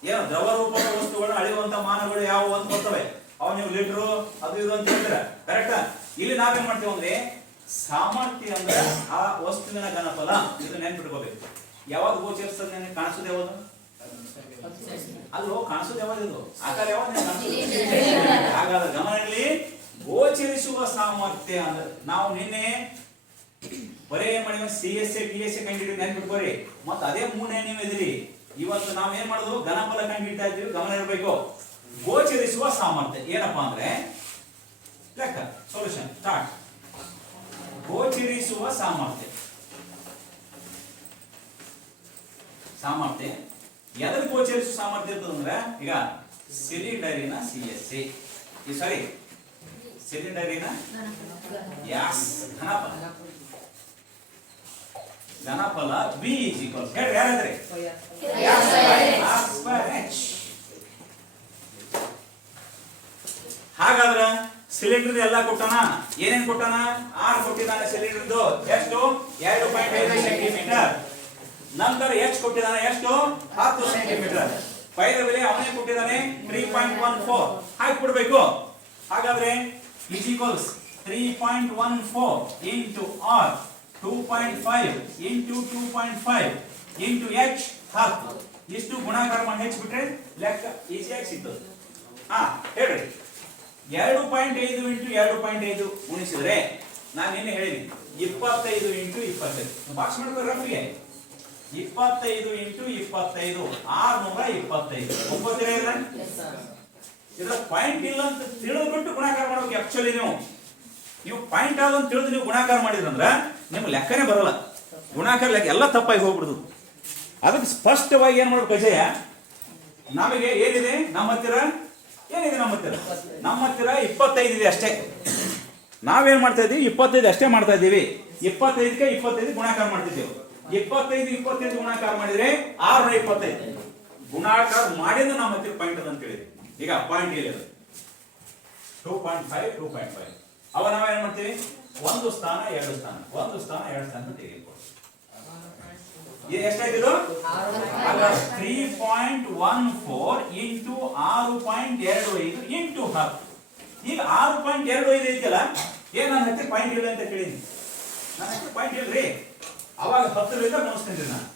ಏನು ದ್ರವ ರೂಪದ ವಸ್ತುಗಳನ್ನು ಅಳೆಯುವಂತ ಮಾನಗಳು ಯಾವುವು ಅಂತ ಬರ್ತವೆ. ಅವು ನೀವು ಲೀಟರು ಅದು ಇದು ಅಂತ ಹೇಳ್ತೀರ, ಕರೆಕ್ಟಾ? ಇಲ್ಲಿ ನಾವೇನ್ ಮಾಡ್ತೀವಿ ಅಂದ್ರೆ ಸಾಮರ್ಥ್ಯ ಅಂದ್ರೆ ಆ ವಸ್ತುವಿನ ಘನಫಲ. ಇದು ನೆನ್ಪಿಟ್ಕೋಬೇಕು. ಯಾವಾಗ ಗೋಚರಿಸ್ತದೆ? ನನಗೆ ಕಾಣಿಸೋದು ಯಾವುದು? ಅಲ್ಲೋ ಕಾಣಿಸೋದು ಯಾವಾಗ? ಇದು ಆಕಾರ ಯಾವಾಗ? ಹಾಗಾದ್ರೆ ಗಮನ ಇರಲಿ, ಗೋಚರಿಸುವ ಸಾಮರ್ಥ್ಯ ಅಂದ್ರೆ ನಾವು ನಿನ್ನೆ ಬರೇ ಮಾಡಿದ CSA PSA ಕಂಡಿಡಿ, ನೆನ್ಪಿಟ್ಕೋರಿ. ಮತ್ತೆ ಅದೇ ಮೂರನೇ ನೀವು ಇದ್ರಿ. ಇವತ್ತು ನಾವ್ ಏನ್ ಮಾಡೋದು? ಘನಫಲ ಕಂಡಿಡ್ತಾ ಇದ್ದೀವಿ, ಗಮನ ಇರಬೇಕು. ಗೋಚರಿಸುವ ಸಾಮರ್ಥ್ಯ ಏನಪ್ಪಾ ಅಂದ್ರೆ ಲೆಕ್ಕ ಸೊಲ್ಯೂಷನ್ ಸ್ಟಾರ್ಟ್. ಗೋಚರಿಸುವ ಸಾಮರ್ಥ್ಯ ಎದಕ್ಕೆ ಗೋಚರಿಸುವ ಸಾಮರ್ಥ್ಯ ಇರ್ತದಂದ್ರೆ, ಈಗ ಸಿಲಿಂಡರಿನ CSA ಸಾರಿ ಸಿಲಿಂಡರಿನ ಗ್ಯಾಸ್ ಘನಫಲ B is equal ಹೇಳ್ರಿ ಯಾರಾದ್ರೆ ಹಾಗಾದ್ರ ಸಿಲಿಂಡರ್ ಎಲ್ಲ ಕೊಟ್ಟಾನ. ಏನೇನ್ ಕೊಟ್ಟಾನ? 6 ಕೊಟ್ಟಿದ್ದಾನೆ ಸಿಲಿಂಡರ್ದು. ಎಷ್ಟು? 2.5 ಸೆಂಟಿಮೀಟರ್. ನಂತರ H ಕೊಟ್ಟಿದ್ದಾನೆ ಎಷ್ಟು? 10 ಸೆಂಟಿಮೀಟರ್. ಪೈದ ಬೆಲೆ ಅವನೇ ಕೊಟ್ಟಿದ್ದಾನೆ 3.14 ಹಾಕಿ ಕೊಡ್ಬೇಕು. ಹಾಗಾದ್ರೆ is equals 3.14 into R 2.5 into 2.5 into H 10. ಇಷ್ಟು ಗುಣಾಕಾರ ಮಾಡಿ H ಬಿಟ್ರೆ ಲೆಕ್ಕ ಈಸಿಯಾಗಿ ಸಿಗ್ತದೆ. ಹೇಳ್ರಿ 2.5 into 2.5 ಗುಣಿಸಿದ್ರೆ ನಾನು ನಿನ್ನೆ ಹೇಳಿದ್ದೀನಿ 25 into 25 ಬಾಕ್ಸ್ ಮಾಡ್ತಾರೆ ರಫ್ಗೆ 25 into 25 625 ಒಪ್ಪತ್ತೀರಾ? ಇಲ್ಲ ಇದರ ಪಾಯಿಂಟ್ ಇಲ್ಲ ಅಂತ ತಿಳಿದ್ಬಿಟ್ಟು ಗುಣಾಕಾರ ಮಾಡಬೇಕು. ಆಕ್ಚುಲಿ ನೀವು ಪಾಯಿಂಟ್ ಆದ ಅಂತ ತಿಳಿದು ನೀವು ಗುಣಾಕಾರ ಮಾಡಿದ್ರಂದ್ರ ನಿಮ್ಗೆ ಲೆಕ್ಕನೇ ಬರಲ್ಲ. ಗುಣಾಕಾರ ಲೆಕ್ಕ ಎಲ್ಲ ತಪ್ಪಾಗಿ ಹೋಗ್ಬಿಡುದು. ಅದಕ್ಕೆ ಸ್ಪಷ್ಟವಾಗಿ ಏನ್ ಮಾಡ್ಬೇಕು ಅಜಯ? ನಮಗೆ ಏನಿದೆ ನಮ್ಮ ಹತ್ತಿರ? ಏನಿದೆ ನಮ್ಮ ಹತ್ತಿರ? ನಮ್ಮ ಹತ್ತಿರ 25 ಇದೆ ಅಷ್ಟೇ. ನಾವೇನ್ ಮಾಡ್ತಾ ಇದೀವಿ? 25 ಅಷ್ಟೇ ಮಾಡ್ತಾ ಇದ್ದೀವಿ. 25ಕ್ಕೆ 25 ಗುಣಾಕಾರ ಮಾಡ್ತಿದ್ದೇವೆ. 25 ಗುಣಾಕಾರ ಮಾಡಿದ್ರೆ 625 ಗುಣಾಕಾರ ಮಾಡಿದ್ರೆ ನಮ್ಮ ಹತ್ತಿರ ಪಾಯಿಂಟ್ ಅದ ಅಂತ ಹೇಳಿದ್ವಿ. ಈಗ ಪಾಯಿಂಟ್ ಇಲ್ಲ 2.5 ಅವ ನಾವೇನ್ ಮಾಡ್ತೀವಿ? ಒಂದು ಸ್ಥಾನ ಎರಡು ಸ್ಥಾನ ಅಂತ ತೆಗೆದುಕೊಳ್ಳಿ. ಎಷ್ಟಾಯ್ತು ಇದು 3.14 ಇಂಟು 6.25 ಇಂಟು 10. ಈಗ 6.25 ಐತಿಲ್ಲ, ಏನ್ ನನ್ನ ಹತ್ತಿರ ಪಾಯಿಂಟ್ ಇಲ್ಲ ಅಂತ ಕೇಳಿದ್ನಿ. ನನ್ನ ಹತ್ತಿರ ಪಾಯಿಂಟ್ ಇಲ್ರಿ, ಅವಾಗ 10ರಿಂದ ಗುಣಿಸ್ತೀನಿ ನಾನು.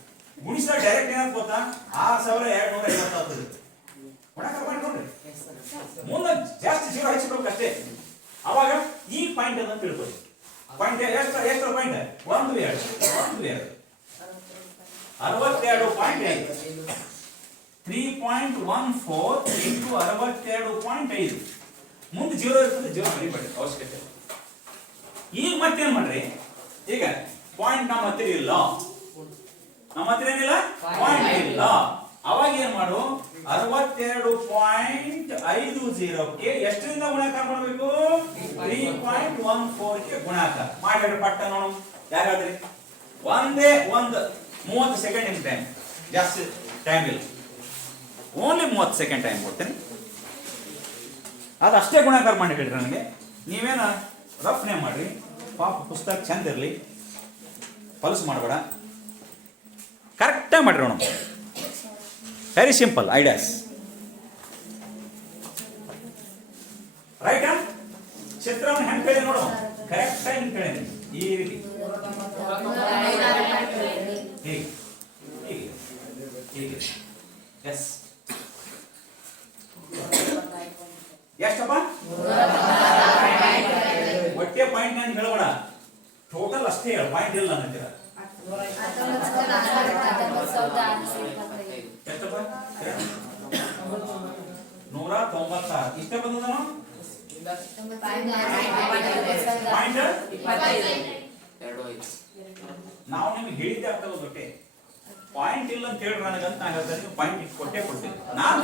ಗುಣಿಸಿದಾಗ ಡೈರೆಕ್ಟ್ ಏನಾದ್ರು ಗೊತ್ತಾ 6250 ಗುಣಾಕಾರ ಮಾಡ್ಕೊಂಡ್ರಿ ಮುಂದೆ ಜಾಸ್ತಿ ಜೀರೋ ಹಚ್ಚಿಡ್ಬೇಕು ಅಷ್ಟೇ. ಅವಾಗ ಈ ಪಾಯಿಂಟ್ ಅನ್ನು ತಿಳ್ಕೊಳ್ಳಿ. ಪಾಯಿಂಟ್ ಎಷ್ಟು ಪಾಯಿಂಟ್ 62.5 3.14 ಇಂಟು 62.5 ಮುಂದೆ ಜೀರೋ ಇರ್ತದೆ, ಜೀರೋ ಬರೀಬೇಡಿ ಅವಶ್ಯಕತೆ. ಈಗ ಮತ್ತೇನ್ ಮಾಡ್ರಿ, ಈಗ ಪಾಯಿಂಟ್ ನಮ್ಮ ಹತ್ತಿರ ಇಲ್ಲ, ನಮ್ಮ ಹತ್ತಿರ ಏನಿಲ್ಲ ಪಾಯಿಂಟ್ ಇಲ್ಲ. ಅವಾಗ ಏನ್ ಮಾಡು 62.50ಕ್ಕೆ ಎಷ್ಟರಿಂದ ಗುಣಾಕಾರ ಮಾಡಬೇಕು 3.14 ಗೆ ಗುಣಾಕಾರ ಮಾಡಿ ಪಟ್ಟ ನೋಡು. ಯಾರು ಹೇಳ್ತೀರಿ? ಒಂದೇ ಒಂದು 30 ಸೆಕೆಂಡ್ ನಿಮ್ ಟೈಮ್, ಜಾಸ್ತಿ ಟೈಮ್ ಇಲ್ಲ, ಓನ್ಲಿ 30 ಸೆಕೆಂಡ್ ಟೈಮ್ ಕೊಡ್ತೇನೆ. ಅದಷ್ಟೇ ಗುಣಾಕಾರ ಮಾಡಿ ಹೇಳ್ರಿ ನನಗೆ. ನೀವೇನ ರಫ್ನೇ ಮಾಡ್ರಿ, ಪಾಪ ಪುಸ್ತಕ ಚಂದ ಇರಲಿ, ಪಲ್ಸ್ ಮಾಡಬೇಡ, ಕರೆಕ್ಟಾಗಿ ಮಾಡ್ರಿ ನೋಡು. Very simple ideas. ರೈಟ್? ಚಿತ್ರವನ್ನು ಹೆಂಗೆ ಕೇಳಿ ನೋಡು, ಕರೆಕ್ಟ್ ಆಗಿ ಕೇಳಿ ಈ ರೀತಿ ಎಸ್ ಎಷ್ಟಪ್ಪ ಒಟ್ಟೆ ಪಾಯಿಂಟ್ ನಾನು ಹೇಳಬೇಡ, ಟೋಟಲ್ ಅಷ್ಟೇ ಹೇಳ, ಪಾಯಿಂಟ್ ಇಲ್ಲ ಅಂತೀರ. ಎಷ್ಟಪ್ಪ 196 ಇಷ್ಟೇ ಬಂದದನು ಪಾಯಿಂಟ್. ನಾವು ನಿಮ್ಗೆ ಹೇಳಿದ್ದೆ ಆಗ್ತದ ಗೊತ್ತೇ, ಪಾಯಿಂಟ್ ಇಲ್ಲ ಅಂತ ಹೇಳಿ ನನಗಂತ ನಾ ಹೇಳ್ತಾರೆ, ನೀವು ಪಾಯಿಂಟ್ ಕೊಟ್ಟೆ ಕೊಡ್ತೀನಿ. ನಾನು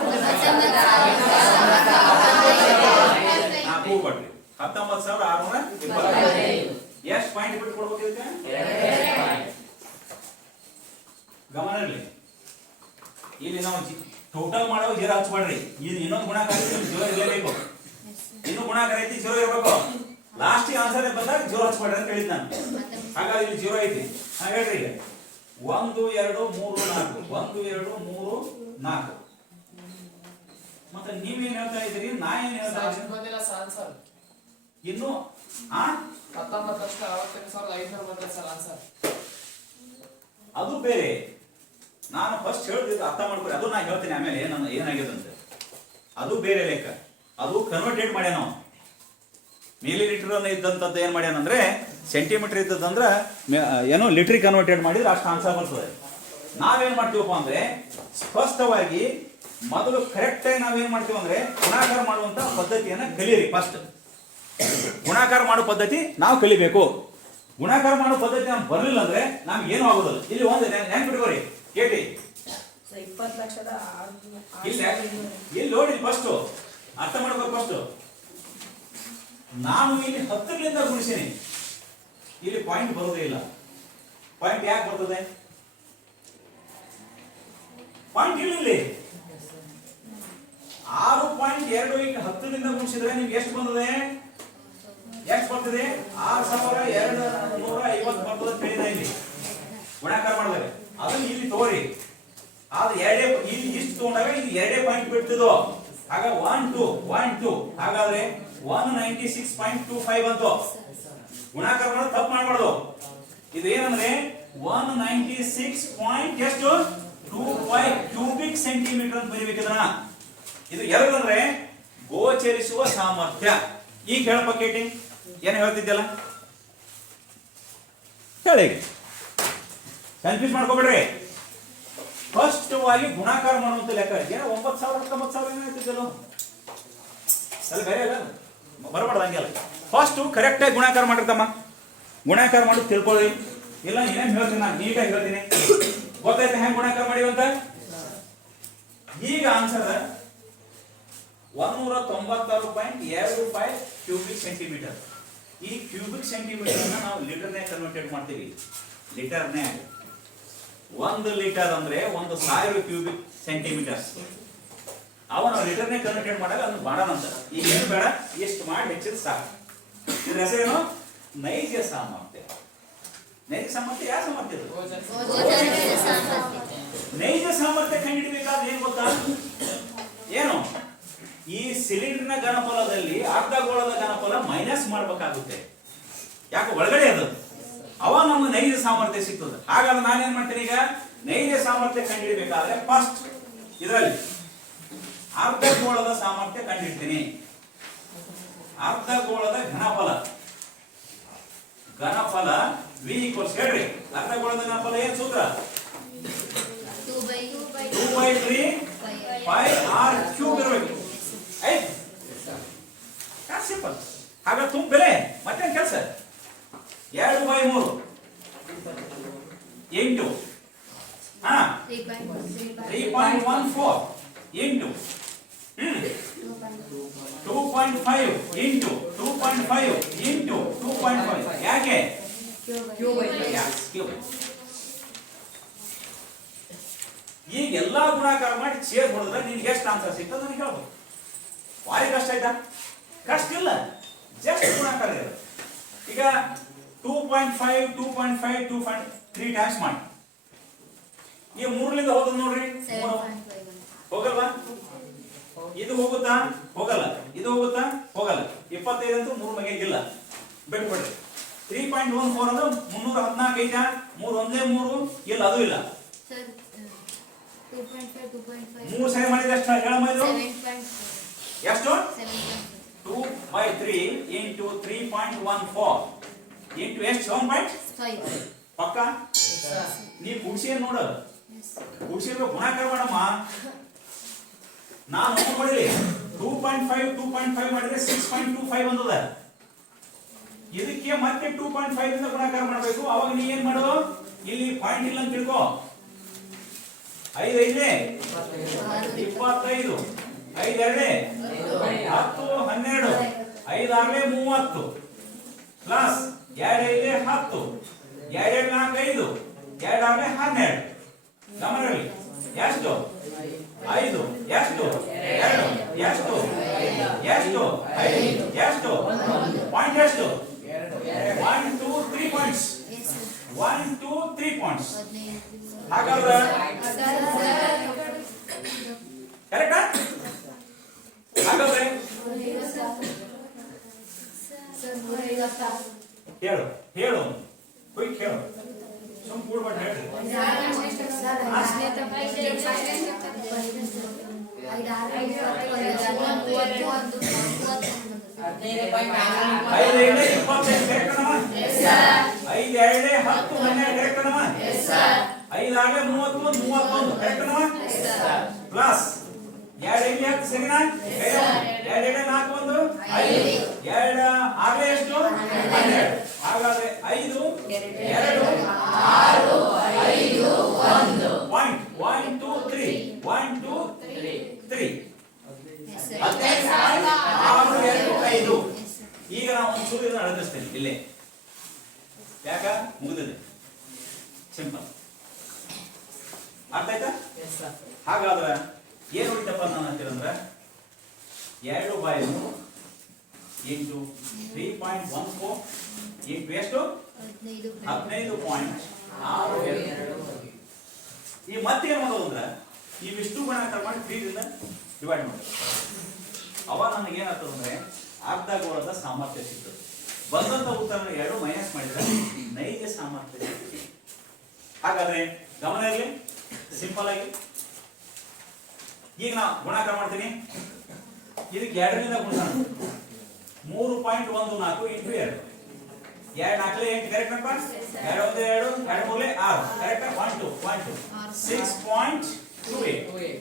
ಕೊಟ್ರಿ 19,625. ಎಷ್ಟು ಪಾಯಿಂಟ್ ಬಿಟ್ಟು ಕೊಡ್ಬೇಕಿದೆ ಗಮನ ಇರಲಿ. ಇಲ್ಲಿ ನಾವು ಟೋಟಲ್ ಮಾಡೋ ಜೀರೋ ಹಚ್ಬೇಡ್ರಿ. ಇನ್ನೊಂದು ಗುಣಾಕಾರ ಜೀರೋ ಇರಲೇಬೇಕು, ಇನ್ನು ಗುಣಾಕಾರ ಐತಿ ಜೀರೋ ಇರಬೇಕು. ಲಾಸ್ಟ್ ಆನ್ಸರ್ ಬಂದಾಗ ಜೀರೋ ಹಚ್ಬೇಡ್ರಿ ಅಂತ ಹೇಳಿದ್ ನಾನು. ಹಾಗಾಗಿ ಇಲ್ಲಿ ಜೀರೋ ಐತಿ. ಹೇಳ್ರಿ ಈಗ 1 2 3 4 1 2 3 4. ಮತ್ತೆ ನೀವೇನ್ ಹೇಳ್ತಾ ಇದ್ದೀರಿ, ನಾ ಏನ್ ಹೇಳ್ತಾ ಇದ್ದೀನಿ? ಇನ್ನು 19,65,500 ಅದು ಬೇರೆ. ನಾನು ಫಸ್ಟ್ ಹೇಳ್ತಿದ್ದು ಅರ್ಥ ಮಾಡ್ಕೊಳ್ಳಿ, ಅದು ನಾ ಹೇಳ್ತೀನಿ ಆಮೇಲೆ ಏನಾಗಿದೆ ಅಂತ. ಅದು ಬೇರೆ ಲೆಕ್ಕ, ಅದು ಕನ್ವರ್ಟೆಡ್ ಮಾಡ್ಯಾನ ನಾವು. ಮಿಲಿ ಲೀಟರ್ ಇದ್ದಂಥದ್ದು ಏನ್ ಮಾಡ್ಯಾನಂದ್ರೆ ಸೆಂಟಿಮೀಟರ್ ಇದ್ದದಂದ್ರೆ ಏನೋ ಲೀಟ್ರಿ ಕನ್ವರ್ಟೆಡ್ ಮಾಡಿದ್ರೆ ಅಷ್ಟು ಆನ್ಸರ್ ಬರ್ತದೆ. ನಾವೇನ್ ಮಾಡ್ತೀವಪ್ಪ ಅಂದ್ರೆ ಸ್ಪಷ್ಟವಾಗಿ ಮೊದಲು ಕರೆಕ್ಟ್ ಆಗಿ ನಾವೇನ್ ಮಾಡ್ತೀವಿ ಅಂದ್ರೆ ಗುಣಾಕಾರ ಮಾಡುವಂತ ಪದ್ಧತಿಯನ್ನ ಕಲಿಯಿರಿ. ಫಸ್ಟ್ ಗುಣಾಕಾರ ಮಾಡೋ ಪದ್ಧತಿ ನಾವು ಕಲಿಬೇಕು. ಗುಣಾಕಾರ ಮಾಡೋ ಪದ್ಧತಿ ನಮ್ಗೆ ಬರಲಿಲ್ಲ ಅಂದ್ರೆ ನಮ್ಗೆ ಏನೂ ಆಗೋದಿಲ್ಲ. ಇಲ್ಲಿ ಒಂದು ನೆನ್ಪಿಟ್ಕೋರಿ ಕೇಳಿ, 20 ಲಕ್ಷದ ಇಲ್ಲಿ ನೋಡಿ ಫಸ್ಟ್ ಅರ್ಥ ಮಾಡ್ಬೇಕು. ಫಸ್ಟ್ ನಾನು ಇಲ್ಲಿ 10ರಿಂದ ಗುಣಿಸಿನಿ, ಇಲ್ಲಿ ಪಾಯಿಂಟ್ ಬರೋದೇ ಇಲ್ಲ. ಪಾಯಿಂಟ್ ಯಾಕೆ ಬರ್ತದೆ? ಪಾಯಿಂಟ್ ಇಲ್ಲ ಇಲ್ಲಿ. 6.2 10ರಿಂದ ಗುಣಿಸಿದ್ರೆ ನಿಮ್ಗೆ ಎಷ್ಟು ಬಂದಿದೆ? ಎಷ್ಟು ಬರ್ತದೆ? 6,250 ಬರ್ತದೆ ತಿಳಿದ ಇಲ್ಲಿ ಗುಣಾಕಾರ ಮಾಡಿದ್ರೆ. ಅದನ್ನ ಇಲ್ಲಿ ತಗೋರಿ. ಅದು ಎರಡೇ, ಇಲ್ಲಿ ಇಷ್ಟು ತಗೊಂಡಾಗ ಇದು ಎರಡೇ ಪಾಯಿಂಟ್ ಬಿಡ್ತಿದ್ದು. ಆಗ 1 2 ಹಾಗಾದ್ರೆ 196.25 ಅಂತ ಗುಣಾಕಾರ ಮಾಡೋದು ತಪ್ಪು ಮಾಡಬಾರ್ದು. ಇದು ಏನಂದ್ರೆ 196.25 ಕ್ಯೂಬಿಕ್ ಸೆಂಟಿಮೀಟರ್ ಅಂತ ಬರೀಬೇಕಿದ್ರ. ಇದು ಎರಡಂದ್ರೆ ಗೋಚರಿಸುವ ಸಾಮರ್ಥ್ಯ. ಈಗ ಹೇಳಪ್ಪ ಕೇಟಿ, ಏನು ಹೇಳ್ತಿದ್ದಲ್ಲ ಹೇಳಿ, ಕನ್ಫ್ಯೂಸ್ ಮಾಡ್ಕೋಬೇಡ್ರಿ. ಫಸ್ಟ್ ಆಗಿ ಗುಣಾಕಾರ ಮಾಡುವಂತ ಲೆಕ್ಕ 9,000 19,000 ಏನಾಯ್ತಿದ್ದಲ್ಲ, ಅಲ್ಲಿ ಬೇರೆ ಅಲ್ಲ ಬರಬಾರ್ದು ಹಂಗೆಲ್ಲ. ಫಸ್ಟ್ ಕರೆಕ್ಟ್ ಆಗಿ ಗುಣಾಕಾರ ಮಾಡಿರ್ತಮ್ಮ. ಗುಣಾಕಾರ ಮಾಡೋದು ತಿಳ್ಕೊಳ್ಳಿ. ಇಲ್ಲ ಏನೇನು ಹೇಳ್ತೀನಿ ನಾನು ನೀಟಾಗಿ ಹೇಳ್ತೀನಿ, ಗೊತ್ತಾಯ್ತು ಹೆಂಗ್ ಗುಣಾಕಾರ ಮಾಡಿವಂತ. ಈಗ ಆನ್ಸರ್ 196.25 ಕ್ಯೂಬಿಕ್ ಸೆಂಟಿಮೀಟರ್. ಈ ಕ್ಯೂಬಿಕ್ ಸೆಂಟಿಮೀಟರ್ ನಾವು ಲೀಟರ್ನೇ ಕನ್ವರ್ಟೆಡ್ ಮಾಡ್ತೀವಿ. ಲೀಟರ್ನೇ 1 ಲೀಟರ್ ಅಂದ್ರೆ 1,000 ಕ್ಯೂಬಿಕ್ ಸೆಂಟಿಮೀಟರ್. ಅವ ನಾವು ಲೀಟರ್ನೇ ಕನ್ವರ್ಟೆಡ್ ಮಾಡಾಗ ಅದನ್ನ ಮಾಡೋಣ ಅಂತ. ಈಗ ಏನು ಬೇಡ, ಎಷ್ಟು ಮಾಡಿ ಹೆಚ್ಚಿದ ಸಾಕು. ಇದ್ರ ಹೆಸರೇನು? ನೈಜ ಸಾಮರ್ಥ್ಯ. ನೈಜ ಸಾಮರ್ಥ್ಯ ಯಾವ ಸಾಮರ್ಥ್ಯ? ಬೇಕಾದ್ರೆ ಏನ್ ಗೊತ್ತಾ, ಏನು ಈ ಸಿಲಿಂಡರ್ನ ಘನಫಲದಲ್ಲಿ ಅರ್ಧ ಗೋಳದ ಘನಫಲ ಮೈನಸ್ ಮಾಡ್ಬೇಕಾಗುತ್ತೆ. ಯಾಕೆ ಒಳಗಡೆ ಅದು ಅವಾಗ ನಮ್ಗೆ ನೈಜ ಸಾಮರ್ಥ್ಯ ಸಿಗ್ತದೆ. ಹಾಗಾದ್ರೆ ನಾನೇನ್ ಮಾಡ್ತೀನಿ, ಈಗ ನೈಜ ಸಾಮರ್ಥ್ಯ ಕಂಡುಹಿಡಿಬೇಕಾದ್ರೆ ಫಸ್ಟ್ ಇದರಲ್ಲಿ ಅರ್ಧ ಗೋಳದ ಸಾಮರ್ಥ್ಯ ಕಂಡುಹಿಡ್ತೀನಿ. ಅರ್ಧ ಗೋಳದ ಘನಫಲ V ಈಕ್ವಲ್ಸ್ ಹೇಳ್ರಿ, ಅರ್ಧ ಗೋಳದ ಘನಫಲ ಏನ್ ಸೂತ್ರ? 2/3 pi r ಕ್ಯೂಬ್ ಇರಬೇಕು. ಸಿಂಪಲ್. ಹಾಗಾದ್ರೆ ತುಂಬ ಬೆಲೆ ಮತ್ತೇನ್ ಕೆಲಸ? 2/3 ಇಂಟು 3.14 ಇಂಟು 2.5 ಇಂಟು 2.5 ಇಂಟು 2.5. ಯಾಕೆ? ಈಗ ಎಲ್ಲಾ ಗುಣಾಕಾರ ಮಾಡಿ ಸೇರ್ ಹೊಡೆದ್ರೆ ನಿನ್ಗೆ ಎಷ್ಟು ಆನ್ಸರ್ ಸಿಗ್ತದೆ ನನಗೆ ಹೇಳ್ಬೋದು. ಭಾರಿ ಕಷ್ಟ ಆಯ್ತಾ? ಕಷ್ಟ ಇಲ್ಲ, ಜಸ್ಟ್ ಗುಣಾಕಾರ ಇದೆ. ಈಗ 2.5 2.5 2.3 ಟೈಮ್ಸ್ ಮಾಡಿ. ಈ 3ರಿಂದ ಹೋಗೋದು ನೋಡ್ರಿ, ಹೋಗಲ್ವಾ? ಇದು ಹೋಗುತ್ತಾ? ಹೋಗಲ್ಲ. ಇದು ಹೋಗುತ್ತಾ? ಹೋಗಲ್ಲ. 25 ಅಂತೂ 3 ಬಗೆಗಿಲ್ಲ, ಬಿಟ್ಬಿಡ್ರಿ. 3.14 ಅಂದ್ರೆ 314 ಐತಾ? 3 ಒಂದೇ 3 ಇಲ್ಲ, ಅದು ಇಲ್ಲ. 3 ಸರಿ ಮಾಡಿದ್ರೆ ಎಷ್ಟು ಹೇಳಬಹುದು? ಎಷ್ಟು? 2/3 ಇಂಟು 3.14 ಇಂಟು ಎಷ್ಟು? 7.5 ಪಕ್ಕ. ನೀ ಕುಡ್ಸಿ ನೋಡ, ಕುಡ್ಸಿರ್ಬೇಕು, ಗುಣಾಕಾರ ಮಾಡಮ್ಮ. ನಾನು ನೋಡಿಲಿ 2.5 ಮಾಡಿದ್ರೆ 6.25 ಬಂದದ. ಇದಕ್ಕೆ ಮತ್ತೆ 2.5 ಇಂದ ಗುಣಾಕಾರ ಮಾಡಬೇಕು. ಅವಾಗ ನೀ ಏನ್ ಮಾಡು, ಇಲ್ಲಿ ಪಾಯಿಂಟ್ ಇಲ್ಲ ಅಂತ ತಿಳ್ಕೊ. 5 5 25 5 2 10 12 5 6 30 ಪ್ಲಸ್ 2 5 10 2 4 5 2 6 12. ಗಮನವಿರಲಿ. ಎಷ್ಟು? 5 ಎಷ್ಟು? 2 ಎಷ್ಟು? ಎಷ್ಟು? 5 ಎಷ್ಟು? ಪಾಯಿಂಟ್ ಎಷ್ಟು? 1 2 3 ಪಾಯಿಂಟ್ಸ್. 1 2 3 ಪಾಯಿಂಟ್ಸ್. ಹಾಗಾದ್ರೆ ಕರೆಕ್ಟಾ? ಹಾಗಾದ್ರೆ ಹೇಳು ಹೇಳು ಕ್ವಿಕ್ ಹೇಳು, ಸುಮ್ ಕೂಡ್ಬಿಟ್ಟು ಹೇಳಿ. 5 ಕರೆಕ್ಟ್ ಪ್ಲಸ್ 2 ಸರಿನಾ? 2 4 1 5 2 6 ಎಷ್ಟು? 12. ಹಾಗಾದ್ರೆ 5 2 6 5 1 ಪಾಯಿಂಟ್ 1 2 3 1 2 3 5. ಈಗ ನಾವು ಒಂದು ಸೂರ್ಯನ ಅಳಗಿಸ್ತೇನೆ ಇಲ್ಲೇ. ಯಾಕ? ಮುಗಿದಿದೆ. ಸಿಂಪಲ್. ಅರ್ಥ ಆಯ್ತಾ? ಹಾಗಾದ್ರೆ ಏನು ಉಳಿತಪ್ಪ ನಾನು ಅಂತೀರಂದ್ರೆ 2/3 ಇಂಟು 3.14 ಇಂಟು ಎಷ್ಟು? 15.62. ಈ ಮತ್ತೆ ಏನು ಮಾಡೋದು ಅಂದ್ರೆ ಇವಿಷ್ಟು ಗುಣಾಕಾರ ಮಾಡಿ 3 ರಿಂದ ಡಿವೈಡ್ ಮಾಡಿ. ಅವಾಗ ನನಗೆ ಏನಾಗ್ತದೆ ಅಂದ್ರೆ ಅರ್ಧ ಗೋಳದ ಸಾಮರ್ಥ್ಯ ಸಿಗ್ತದೆ. ಬಂದಂತ ಉತ್ತರ 2 ಮೈನಸ್ ಮಾಡಿದ್ರೆ ನೈಜ ಸಾಮರ್ಥ್ಯ ಸಿಗ್ತದೆ. ಹಾಗಾದ್ರೆ ಗಮನ ಇರಲಿ, ಸಿಂಪಲ್ ಆಗಿ. ಈಗ ನಾ ಗುಣಾಕಾರ ಮಾಡ್ತೀನಿ. ಇದಕ್ಕೆ 2 ರಿಂದ ಗುಣಿಸೋಣ. 3.14 ಇಂಟು 2 2 4 8 ಕರೆಕ್ಟ್ ಅಪ್ಪ? 2 1 2 2 3 6 ಕರೆಕ್ಟ್? 1 2 6.28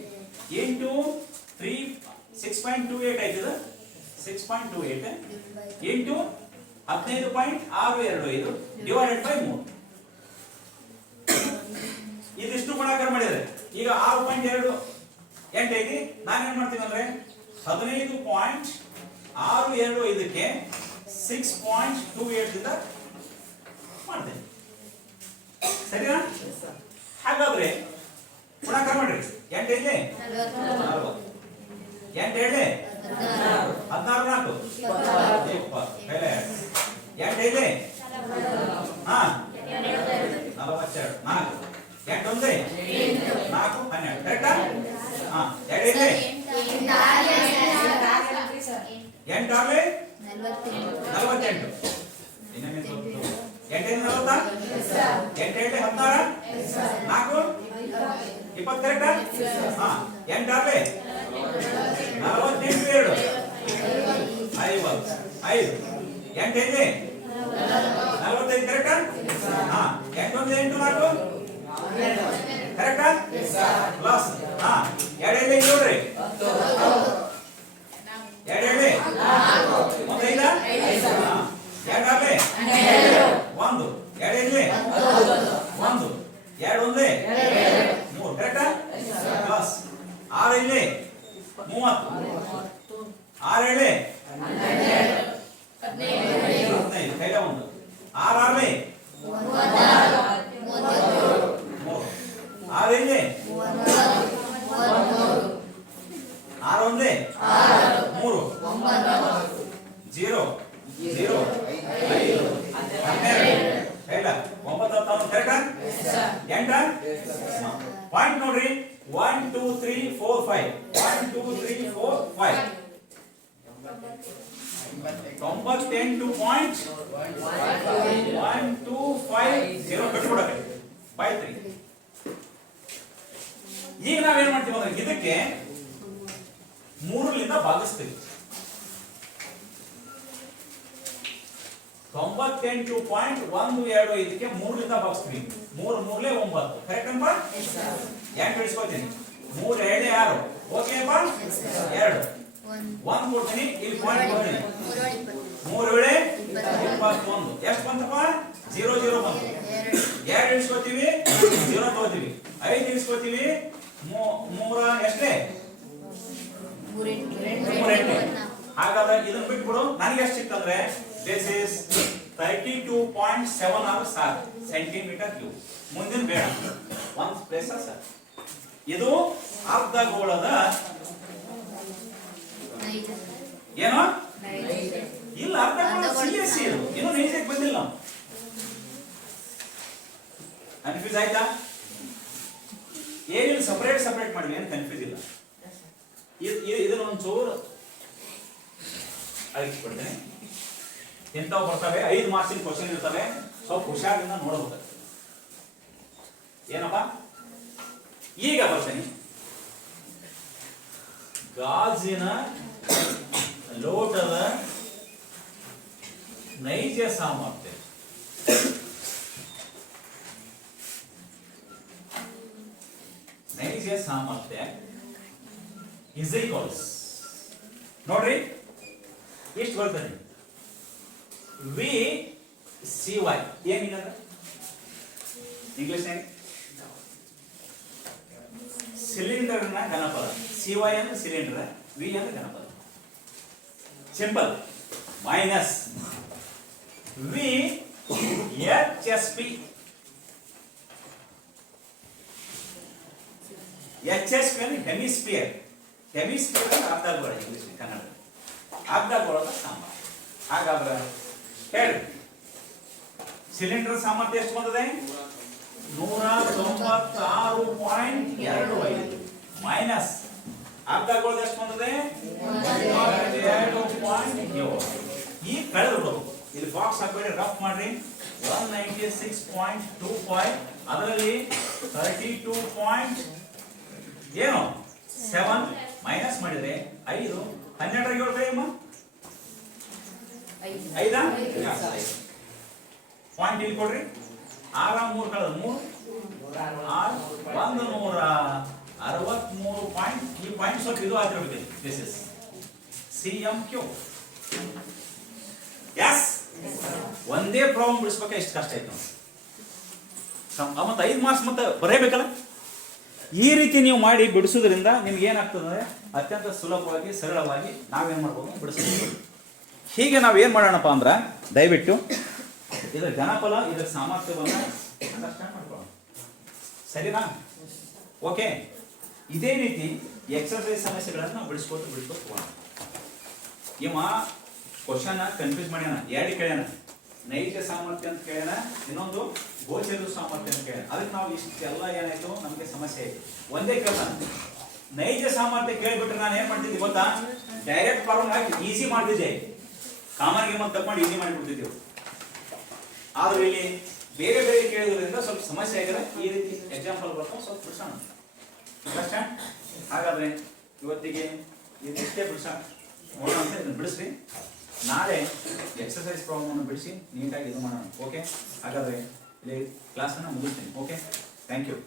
ಇಂಟು 3 6.28 ಆಯ್ತದ. 6.28 ಇಂಟು 15.625 ಡಿವೈಡೆಡ್ ಬೈ 3. ಇದಿಷ್ಟು ಗುಣಾಕಾರ ಮಾಡಿದ್ರೆ ಈಗ 6.28 ಐತಿ. ನಾನೇನ್ ಮಾಡ್ತೀನಿ ಅಂದ್ರೆ 15.625ಕ್ಕೆ 6.28 ದಿಂದ ಮಾಡ್ತೇನೆ. ಸರಿನಾ? ಹಾಗಾದ್ರೆ ಗುಣಾಕಾರ ಮಾಡ್ರಿ. 8 ಐತಿ 40 8 ಹೇಳಿ 16 4 20 8 ಐತಿ 42 4 8 1 4 12 ಕರೆಕ್ಟಾ? ಹಾ ಎರಡೈತೆ ಎಂಟಾರ್ಲೆ 48 ಇನ್ನೊಮ್ಮೆ ಎಂಟೈದು 40 ಎಂಟೈದು 16 4 20 ಕರೆಕ್ಟಾ ಹಾ ಎಂಟಾರ್ಲೆ 48 2 50 5 ಎಂಟೈದು 45 ಕರೆಕ್ಟಾ ಹಾ ಎಂಟೊಂದು 8 4 ಕರೆಕ್ಟಾ ಪ್ಲಸ್ ಹಾ ಎರಡೈದು ನೋಡ್ರಿ ಎರಡೈದು ಒಂದೈದ ಎರಡಾರ್ಲೆ 1 ಎರಡೈದು 1 ಎರಡು ಒಂದೇ 3 ಕರೆಕ್ಟಾ ಪ್ಲಸ್ 6 ಇಲ್ಲಿ 30 6 ಹೇಳಿ 15 ಕೈಲ ಒಂದು 6 ಆರ್ಲೆ 6 ಇಲ್ಲಿ 6 ಒಂದೇ 3 0 0 5 12 ಕೈಲ 9 10 ಕರೆಕ್ಟಾ ಎಂಟ ಪಾಯಿಂಟ್ ನೋಡ್ರಿ 1 2 3 4 5 1 2 3 4 5 98 ಪಾಯಿಂಟ್ 1 2 5 0 ಕಟ್ಕೊಡಕ್ಕೆ 5 3 ಈಗ ನಾವೇನ್ ಮಾಡ್ತೀವಿ ಅಂದ್ರೆ ಇದಕ್ಕೆ 3 ರಿಂದ ಭಾಗಿಸ್ತೀವಿ 98.12 ಇದಕ್ಕೆ 3 ರಿಂದ ಭಾಗಿಸ್ತೀವಿ 3 3 9 ಕರೆಕ್ಟ್ ಅಪ್ಪ ಯಾಕೆ ಬಿಡಿಸ್ಕೊತೀನಿ 3 2 6 ಓಕೆ ಅಪ್ಪ 2 1 ಕೊಡ್ತೀನಿ ಇಲ್ಲಿ ಪಾಯಿಂಟ್ ಕೊಡ್ತೀನಿ 3 7 21 ಎಷ್ಟು ಬಂತಪ್ಪ 0 0 ಬಂತು 2 ಇಳಿಸ್ಕೊತೀವಿ 0 ತಗೋತೀವಿ 5 ಇಳಿಸ್ಕೊತೀವಿ 3 ಎಷ್ಟೇ 3 ಹಾಗಾದ್ರೆ ಇದನ್ನ ಬಿಟ್ಬಿಡು ನನಗೆ ಎಷ್ಟು ಸಿಕ್ತಂದ್ರೆ this is 32.76 sir centimetre cube ಮುಂದಿನ ಬೇಡ ಒಂದು ಪ್ಲೇಸ್ ಸರ್ ಇದು ಅರ್ಧಗೋಳದ ಏನೋ ಇಲ್ಲ ಅರ್ಧಗೋಳದ ಸಿಎಸ್ಸಿ ಇದು ಇನ್ನೂ ನೈಜಕ್ಕೆ ಬಂದಿಲ್ಲ ನಾವು ಕನ್ಫ್ಯೂಸ್ ಆಯ್ತಾ ಏನಿಲ್ಲ ಸಪರೇಟ್ ಮಾಡಿ ಏನು ಕನ್ಫ್ಯೂಸ್ ಇಲ್ಲ ಇದನ್ನ ಒಂದು ಚೂರು ಅಳಿಸ್ಬಿಡ್ತೇನೆ ಎಂಥವು ಬರ್ತವೆ 5 ಮಾರ್ಕ್ಸಿನ ಕ್ವಶನ್ ಇರ್ತವೆ ಸ್ವಲ್ಪ ಹುಷಾರಿಂದ ನೋಡಬಹುದು ಏನಪ್ಪ ಈಗ ಬರ್ತೇನೆ ಗಾಜಿನ ಲೋಟದ ನೈಜ ಸಾಮರ್ಥ್ಯ ಇಸ್ ಈಕ್ವಲ್ಸ್ ನೋಡ್ರಿ ಎಷ್ಟು ಬರ್ತದೆ ವಿ ಸಿ ವೈ ಏನಿಲ್ಲ ಇಂಗ್ಲಿಷ್ ಸಿಲಿಂಡರ್ ನ ಘನಪದ ಸಿ ವೈ ಅಂದ್ರೆ ಸಿಲಿಂಡರ್ ವಿ ಅಂದ್ರೆ ಘನಪದ simple minus V H S P H S P ಅಂದ್ರೆ ಹೆಮಿಸ್ಫಿಯರ್ ಹೆಮಿಸ್ಫಿಯರ್ ಅರ್ಧಗೋಳ ಇಂಗ್ಲಿಷ್ ಕನ್ನಡ ಅರ್ಧಗೋಳದ ಸಾಮರ್ಥ್ಯ ಹಾಗಾದ್ರೆ ಹೇಳಿ ಸಿಲಿಂಡರ್ ಸಾಮರ್ಥ್ಯ ಎಷ್ಟು ಬಂದಿದೆ 196.25 ಮೈನಸ್ ಅರ್ಧಗೋಳದ ಎಷ್ಟು ಬಂದಿದೆ 192.7 ಈ ಕಳೆದು ಇಲ್ಲಿ ಬಾಕ್ಸ್ ಹಾಕಿ ರಫ್ ಮಾಡ್ರಿ 196.25 ಅದರಲ್ಲಿ 32. ಏನು 7 ಮೈನಸ್ ಮಾಡಿದ್ರೆ 5 12 ಗೆ ಹೊರಟೆ ಅಮ್ಮ 5 ಪಾಯಿಂಟ್ ಇಲ್ಲಿ ಕೊಡ್ರಿ 6 3 ಕಳೆದ 3 163 ಪಾಯಿಂಟ್ ಈ ಪಾಯಿಂಟ್ ಸ್ವಲ್ಪ ಇದು ಆಗಿರಬೇಕು ದಿಸ್ ಇಸ್ CMQ ಯಸ್ ಒಂದೇ ಪ್ರಾಬ್ಲಮ್ ಬಿಡಿಸಬೇಕು ಎಷ್ಟು ಕಷ್ಟ ಆಯ್ತು ಮತ್ತೆ 5 ಮಾರ್ಕ್ಸ್ ಮತ್ತೆ ಬರೆಯಬೇಕಲ್ಲ ಈ ರೀತಿ ನೀವು ಮಾಡಿ ಬಿಡಿಸೋದ್ರಿಂದ ನಿಮ್ಗೆ ಏನಾಗ್ತದೆ ಅಂದ್ರೆ ಅತ್ಯಂತ ಸುಲಭವಾಗಿ ಸರಳವಾಗಿ ನಾವೇನ್ ಮಾಡ್ಬೋದು ಬಿಡಿಸ್ಬೋದು ಹೀಗೆ ನಾವೇನ್ ಮಾಡೋಣಪ್ಪ ಅಂದ್ರೆ ದಯವಿಟ್ಟು ಇದರ ಘನಫಲ ಇದರ ಸಾಮರ್ಥ್ಯವನ್ನು ಅಂಡರ್ಸ್ಟ್ಯಾಂಡ್ ಮಾಡ್ಕೊಳ್ಳೋಣ ಸರಿನಾ ಓಕೆ ಇದೇ ರೀತಿ ಎಕ್ಸರ್ಸೈಸ್ ಸಮಸ್ಯೆಗಳನ್ನು ನಾವು ಬಿಡಿಸ್ಕೊಟ್ಟು ಹೋಗೋಣ ಇವ ಕ್ವಶನ್ ಕನ್ಫ್ಯೂಸ್ ಮಾಡ್ಯಾನ ಎರಡು ಕೇಳ್ಯಾನ ನೈಜ ಸಾಮರ್ಥ್ಯ ಅಂತ ಕೇಳ್ಯಾನ ಇನ್ನೊಂದು ಗೋಚರ ಸಾಮರ್ಥ್ಯ ಅಂತ ಕೇಳ್ಯಾನ ಅದಕ್ಕೆ ನಾವು ಇಷ್ಟೆಲ್ಲ ಏನಾಯ್ತು ನಮಗೆ ಸಮಸ್ಯೆ ಆಯ್ತು ಒಂದೇ ಕೇಳ್ತಾನ ನೈಜ ಸಾಮರ್ಥ್ಯ ಕೇಳ್ಬಿಟ್ರೆ ನಾನು ಏನ್ ಮಾಡ್ತಿದ್ದೆ ಗೊತ್ತಾ, ಡೈರೆಕ್ಟ್ ಫಾರ್ಮುಲಾ ಹಾಕಿ ಈಸಿ ಮಾಡ್ತಿದ್ದೆ, ಕಾಮನ್ ಗೇಮ್ ಅಂತ ತಕೊಂಡು ಈಸಿ ಮಾಡಿಬಿಡ್ತಿದ್ದೆವು. ಆದ್ರೆ ಇಲ್ಲಿ ಬೇರೆ ಬೇರೆ ಕೇಳಿದ್ರಿಂದ ಸ್ವಲ್ಪ ಸಮಸ್ಯೆ ಆಗಿದೆ. ಈ ರೀತಿ ಎಕ್ಸಾಂಪಲ್ ಬರ್ಕೊಂಡು ಸ್ವಲ್ಪ ಬಿಡ್ಸೋಣ. ಅಂಡರ್ಸ್ಟ್ಯಾಂಡ್? ಹಾಗಾದ್ರೆ ಇವತ್ತಿಗೆ ಇದಿಷ್ಟೇ ಬಿಡ್ಸೋಣ, ನೋಡೋಣ ಅಂತ ಇದನ್ನ ಬಿಡಿಸ್ರಿ. ನಾಳೆ ಎಕ್ಸರ್ಸೈಸ್ ಪ್ರಾಬ್ಲಮ್ ಬಿಡಿಸಿ ನೀಟಾಗಿ ಇದು ಮಾಡೋಣ. ಓಕೆ, ಹಾಗಾದ್ರೆ ಇಲ್ಲಿ ಕ್ಲಾಸನ್ನು ಮುಗಿಸ್ತೀನಿ. Okay, thank you.